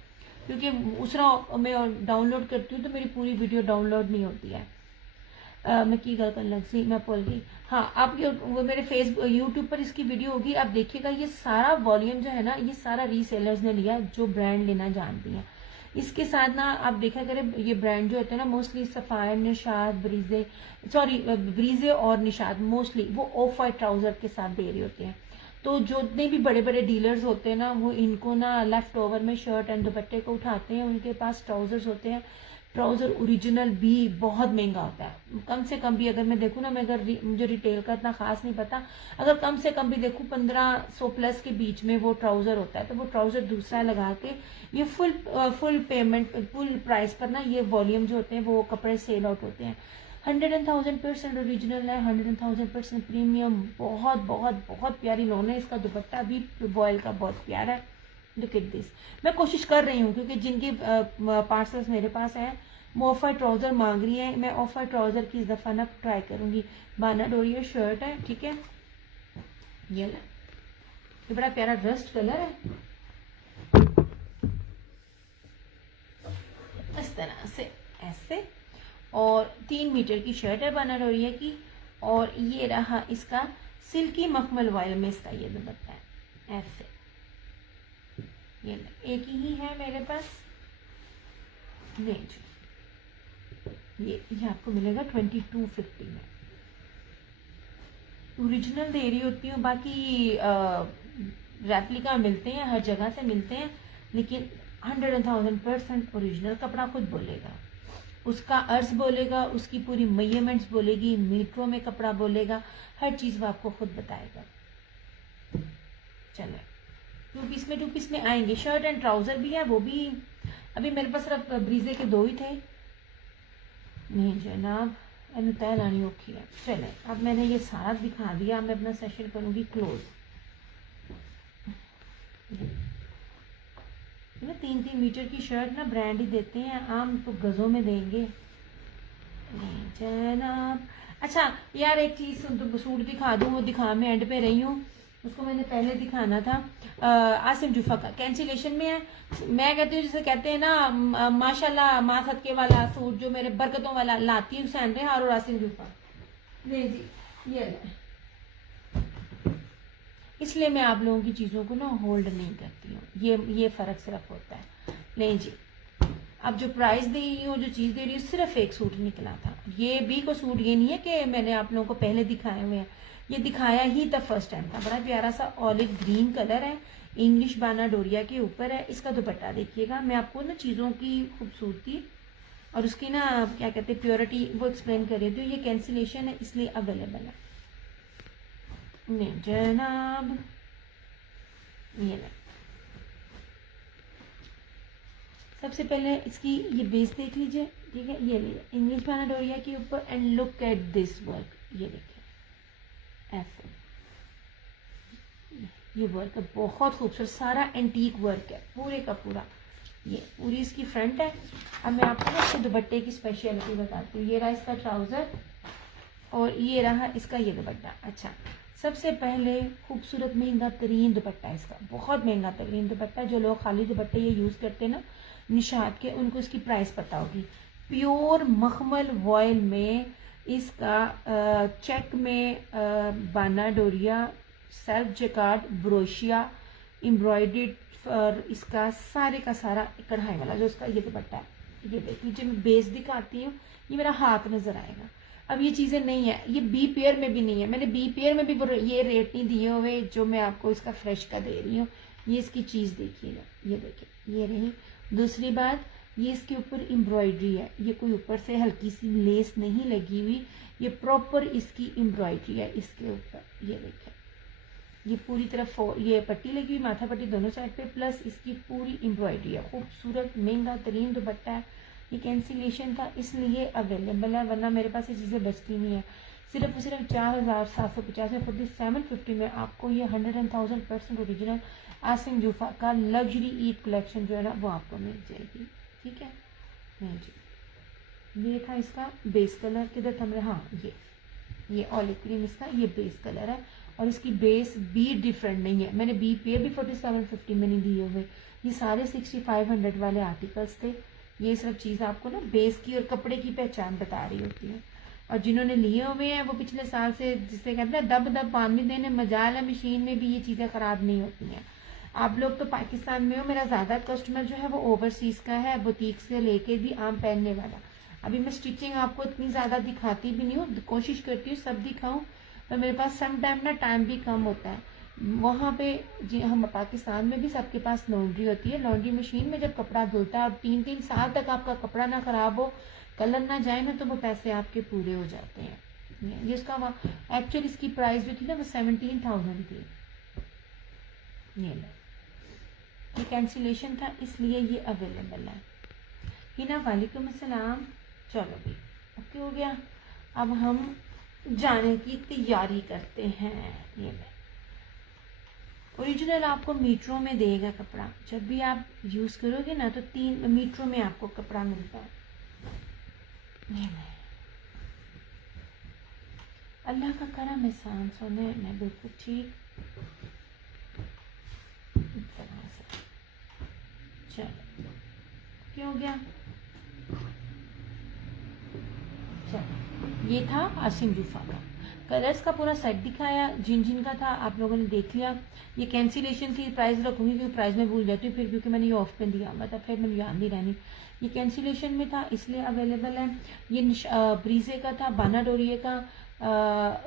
क्योंकि दूसरा मैं डाउनलोड करती हूँ तो मेरी पूरी वीडियो डाउनलोड नहीं होती है। मैं की गल कर लग सी, मैं भूल गई। हाँ, आप वो मेरे फेसबुक यूट्यूब पर इसकी वीडियो होगी, आप देखिएगा। ये सारा वॉल्यूम जो है ना, ये सारा रीसेलर्स ने लिया जो ब्रांड लेना जानती हैं। इसके साथ ना आप देखा करें, ये ब्रांड जो होते हैं ना मोस्टली सफायर, निशाद, ब्रीजे और निशाद मोस्टली वो ऑफ वाइट ट्राउजर के साथ दे रहे होते हैं। तो जितने भी बड़े बड़े डीलर्स होते हैं ना, वो इनको ना लेफ्ट ओवर में शर्ट एंड दुपट्टे को उठाते हैं। उनके पास ट्राउजर्स होते हैं, ट्राउजर ओरिजिनल भी बहुत महंगा होता है। कम से कम भी अगर मैं देखूँ ना, मैं अगर मुझे रिटेल का इतना खास नहीं पता, अगर कम से कम भी देखूँ 1500 प्लस के बीच में वो ट्राउजर होता है। तो वो ट्राउजर दूसरा लगा के ये फुल पेमेंट, फुल प्राइस पर ना ये वॉल्यूम जो होते हैं वो कपड़े सेल आउट होते हैं। 100,000% ओरिजिनल है, 100,000% प्रीमियम, बहुत बहुत बहुत प्यारी लोन है। इसका दुपट्टा भी वॉयल का बहुत प्यारा है। Look at this. मैं कोशिश कर रही हूँ, क्योंकि जिनके पार्सल्स मेरे पास हैं वो ऑफ वाइट ट्राउजर मांग रही है। मैं ऑफ वाइट ट्राउजर की इस दफा ना ट्राई करूंगी। बानाडोरिया शर्ट है, ठीक है, ये बड़ा प्यारा रस्ट कलर है, इस तरह से ऐसे, और 3 मीटर की शर्ट है बानाडोरिया की। और ये रहा इसका सिल्की मखमल वॉयल में इसका ये दुपट्टा है, ऐसे। ये एक ही है मेरे पास, नहीं ये आपको मिलेगा 2250 में। ओरिजिनल दे रही होती हूँ, बाकी रेप्लिका मिलते हैं, हर जगह से मिलते हैं, लेकिन 100,000% ओरिजिनल कपड़ा खुद बोलेगा, उसका अर्ज बोलेगा, उसकी पूरी मेजरमेंट्स बोलेगी, मीटरों में कपड़ा बोलेगा, हर चीज वो आपको खुद बताएगा। चलो 2 पीस में आएंगे। शर्ट एंड ट्राउजर भी है, वो भी अभी मेरे पास सिर्फ ब्रीजे के 2 ही थे। नहीं जनाब, अभी तय लानी औखी है। चले, अब मैंने ये सारा दिखा दिया, मैं अपना सेशन करूंगी क्लोज। 3-3 मीटर की शर्ट ना ब्रांड ही देते हैं, आम तो गजों में देंगे। नहीं जनाब। अच्छा यार, एक चीज तो सूट दिखा दूं, वो दिखा मैं एंड पे रही हूँ, उसको मैंने पहले दिखाना था। आसिम जुफा का कैंसिलेशन में है। मैं कहती हूँ जिसे कहते हैं ना माशाल्लाह माँ सदके वाला सूट जो मेरे बरकतों वाला लाती हूँ हुसैन रेहान और आसिम जुफा। नहीं जी, ये इसलिए मैं आप लोगों की चीजों को ना होल्ड नहीं करती हूँ, ये फर्क सिर्फ होता है। नहीं जी, अब जो प्राइस दे रही हूँ, जो चीज दे रही हूँ, सिर्फ एक सूट निकला था, ये बी को सूट ये नहीं है कि मैंने आप लोगों को पहले दिखाए हुए हैं, ये दिखाया ही था फर्स्ट टाइम था। बड़ा प्यारा सा ऑलिव ग्रीन कलर है, इंग्लिश बाना डोरिया के ऊपर है। इसका दुपट्टा देखिएगा, मैं आपको ना चीज़ों की खूबसूरती और उसकी ना क्या कहते हैं प्योरिटी वो एक्सप्लेन कर रही थी। ये कैंसिलेशन है इसलिए अवेलेबल है। नहीं जनाब, ये नहीं। सबसे पहले इसकी ये बेस देख लीजिए, ठीक है, ये लीजिए इंग्लिश बाना डोरिया के ऊपर and look at this work. ये देखिए ऐसे ये वर्क है, बहुत खूबसूरत, सारा एंटीक वर्क है पूरे का पूरा। ये पूरी इसकी फ्रंट है। अब मैं आपको ना इसके दुपट्टे की स्पेशलिटी बताती हूँ। ये रहा इसका ट्राउजर और ये रहा इसका ये दुपट्टा। अच्छा, सबसे पहले खूबसूरत महंगा तरीन दुपट्टा इसका, बहुत महंगा तरीन दुपट्टा। जो लोग खाली दुपट्टे ये यूज करते हैं ना निशात के, उनको इसकी प्राइस पता होगी। प्योर मखमल वॉयल में इसका चेक में बाना डोरिया, सेल्फ जेकार्ड, ब्रोशिया, एम्ब्रॉयडर्ड इसका सारे का सारा कढ़ाई वाला जो इसका ये दुपट्टा है। ये देख लीजिए, मैं बेस दिखाती हूँ, ये मेरा हाथ नजर आएगा। अब ये चीजें नहीं है, ये बी पेयर में भी नहीं है, मैंने बी पेयर में भी ये रेट नहीं दिए हुए जो मैं आपको इसका फ्रेश का दे रही हूँ। ये इसकी चीज देखिएगा, ये देखिए, ये रही। दूसरी बात, ये इसके ऊपर एम्ब्रॉयडरी है, ये कोई ऊपर से हल्की सी लेस नहीं लगी हुई, ये प्रॉपर इसकी एम्ब्रॉयडरी है इसके ऊपर। ये देखिए, ये पूरी तरफ ये पट्टी लगी हुई, माथा पट्टी दोनों साइड पे, प्लस इसकी पूरी एम्ब्रॉयडरी है। खूबसूरत महंगा तरीन दुपट्टा है। ये कैंसिलेशन था इसलिए अवेलेबल है, वरना मेरे पास ये चीज़ें बचती नहीं है। सिर्फ 4750 में 4750 में आपको ये 100,000% ओरिजिनल आसिम जूफा का लग्जरी ईद कलेक्शन जो है ना वो आपको मिल जाएगी। ठीक है, नहीं जी, ये था इसका बेस कलर। किधर था मेरा, हाँ ये ऑलिव ग्रीन इसका ये बेस कलर है। और इसकी बेस भी डिफरेंट नहीं है, मैंने बी पे भी 4750 में नहीं दिए हुए, ये सारे 6500 वाले आर्टिकल्स थे। ये सब चीज़ आपको ना बेस की और कपड़े की पहचान बता रही होती है। और जिन्होंने लिए हुए हैं वो पिछले साल से, जिससे कहते हैं दब दब पानी देने मजाल है, मशीन में भी ये चीज़ें खराब नहीं होती हैं। आप लोग तो पाकिस्तान में हो, मेरा ज़्यादा कस्टमर जो है वो ओवरसीज का है, बुटीक से लेके भी आम पहनने वाला। अभी मैं स्टिचिंग आपको इतनी ज़्यादा दिखाती भी नहीं हूँ, कोशिश करती हूँ सब दिखाऊँ, पर मेरे पास सम टाइम ना टाइम भी कम होता है। वहाँ पे जी हम पाकिस्तान में भी सबके पास लॉन्ड्री होती है, लॉन्ड्री मशीन में जब कपड़ा धुलता है और 3-3 साल तक आपका कपड़ा ना खराब हो, कलर ना जाए ना, तो वो पैसे आपके पूरे हो जाते हैं। ये इसका एक्चुअली इसकी प्राइस जो थी ना वो 17,000 थी। ये कैंसिलेशन था इसलिए ये अवेलेबल है। हिना वालेकुम अस्सलाम। चलो भी ओके हो गया। अब हम जाने की तैयारी करते हैं। ये ओरिजिनल आपको मीटरों में देगा कपड़ा, जब भी आप यूज करोगे ना तो 3 मीटरों में आपको कपड़ा मिलता है। अल्लाह का करम एहसान सोने में बिल्कुल ठीक। चलो क्या हो गया, चलो ये था आसिम जूफा का कलर्स का पूरा सेट दिखाया, जिन जिन का था आप लोगों ने देख लिया। ये कैंसिलेशन की प्राइस रखूंगी क्योंकि प्राइस में भूल जाती हूँ फिर, क्योंकि मैंने ये ऑफ पे दिया हुआ था, फिर मैंने याद नहीं रहनी। ये कैंसिलेशन में था इसलिए अवेलेबल है। ये ब्रीजे का था, बाना डोरिये का,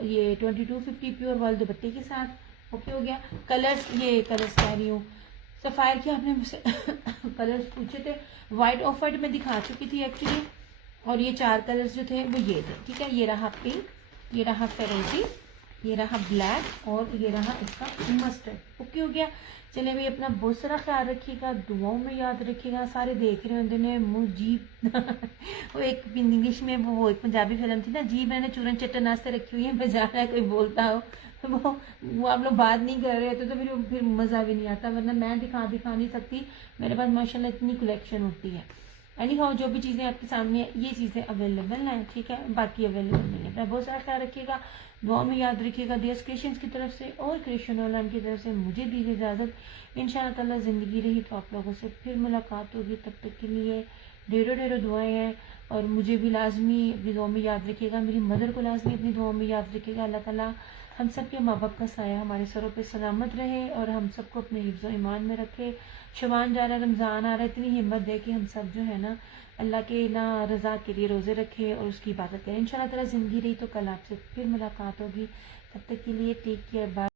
ये 2250 प्योर वर्ल्ड दुपट्टे के साथ। ओके हो गया। कलर्स, ये कलर्स कह रही हूँ, सफायर के आपने मुझसे कलर्स पूछे थे, व्हाइट ऑफ वाइट में दिखा चुकी थी एक्चुअली, और ये 4 कलर्स जो थे वो ये थे। ठीक है, ये रहा पिंक, ये रहा फेरोजी, ये रहा ब्लैक और ये रहा इसका मस्टर्ड। ओके हो गया। चले भाई, अपना बहुत सारा ख्याल रखिएगा, दुआओं में याद रखिएगा। सारे देख रहे होंगे ने मुँह जीप वो एक इंग्लिश में वो एक पंजाबी फिल्म थी ना, जीप मैंने चूरन चट्टन नाश्ते रखी हुई है, बजाना है कोई बोलता हो तो वो आप लोग बात नहीं कर रहे होते तो फिर मज़ा भी नहीं आता, वरना मैं दिखा नहीं सकती। मेरे पास माशाल्लाह इतनी कलेक्शन होती है। एनी हाउ जो भी चीज़ें आपके सामने है ये चीज़ें अवेलेबल हैं। ठीक है, बाकी अवेलेबल नहीं है। अपना बहुत सारा ख्याल रखिएगा, दुआ में याद रखिएगा। दियस क्रिएशंस की तरफ से और क्रिएशन ऑनलाइन की तरफ से मुझे दीजिए इजाज़त। इंशाअल्लाह ताला ज़िंदगी रही तो आप लोगों से फिर मुलाकात होगी। तब तक के लिए ढेरों ढेरों दुआएं हैं, और मुझे भी लाजमी अपनी दुआ में याद रखिएगा। मेरी मदर को लाजमी अपनी दुआ में याद रखिएगा। अल्लाह ताला हम सब के माँ बाप का साया हमारे सरों पे सलामत रहे और हम सबको अपने हिफ्ज़ ईमान में रखे। शबान जा रहा है, रमज़ान आ रहा है, इतनी हिम्मत दे कि हम सब जो है ना अल्लाह के ना रज़ा के लिए रोज़े रखें और उसकी इबादत करें। इंशाल्लाह ताला ज़िंदगी रही तो कल आपसे फिर मुलाकात होगी। तब तक के लिए टेक केयर, बाय।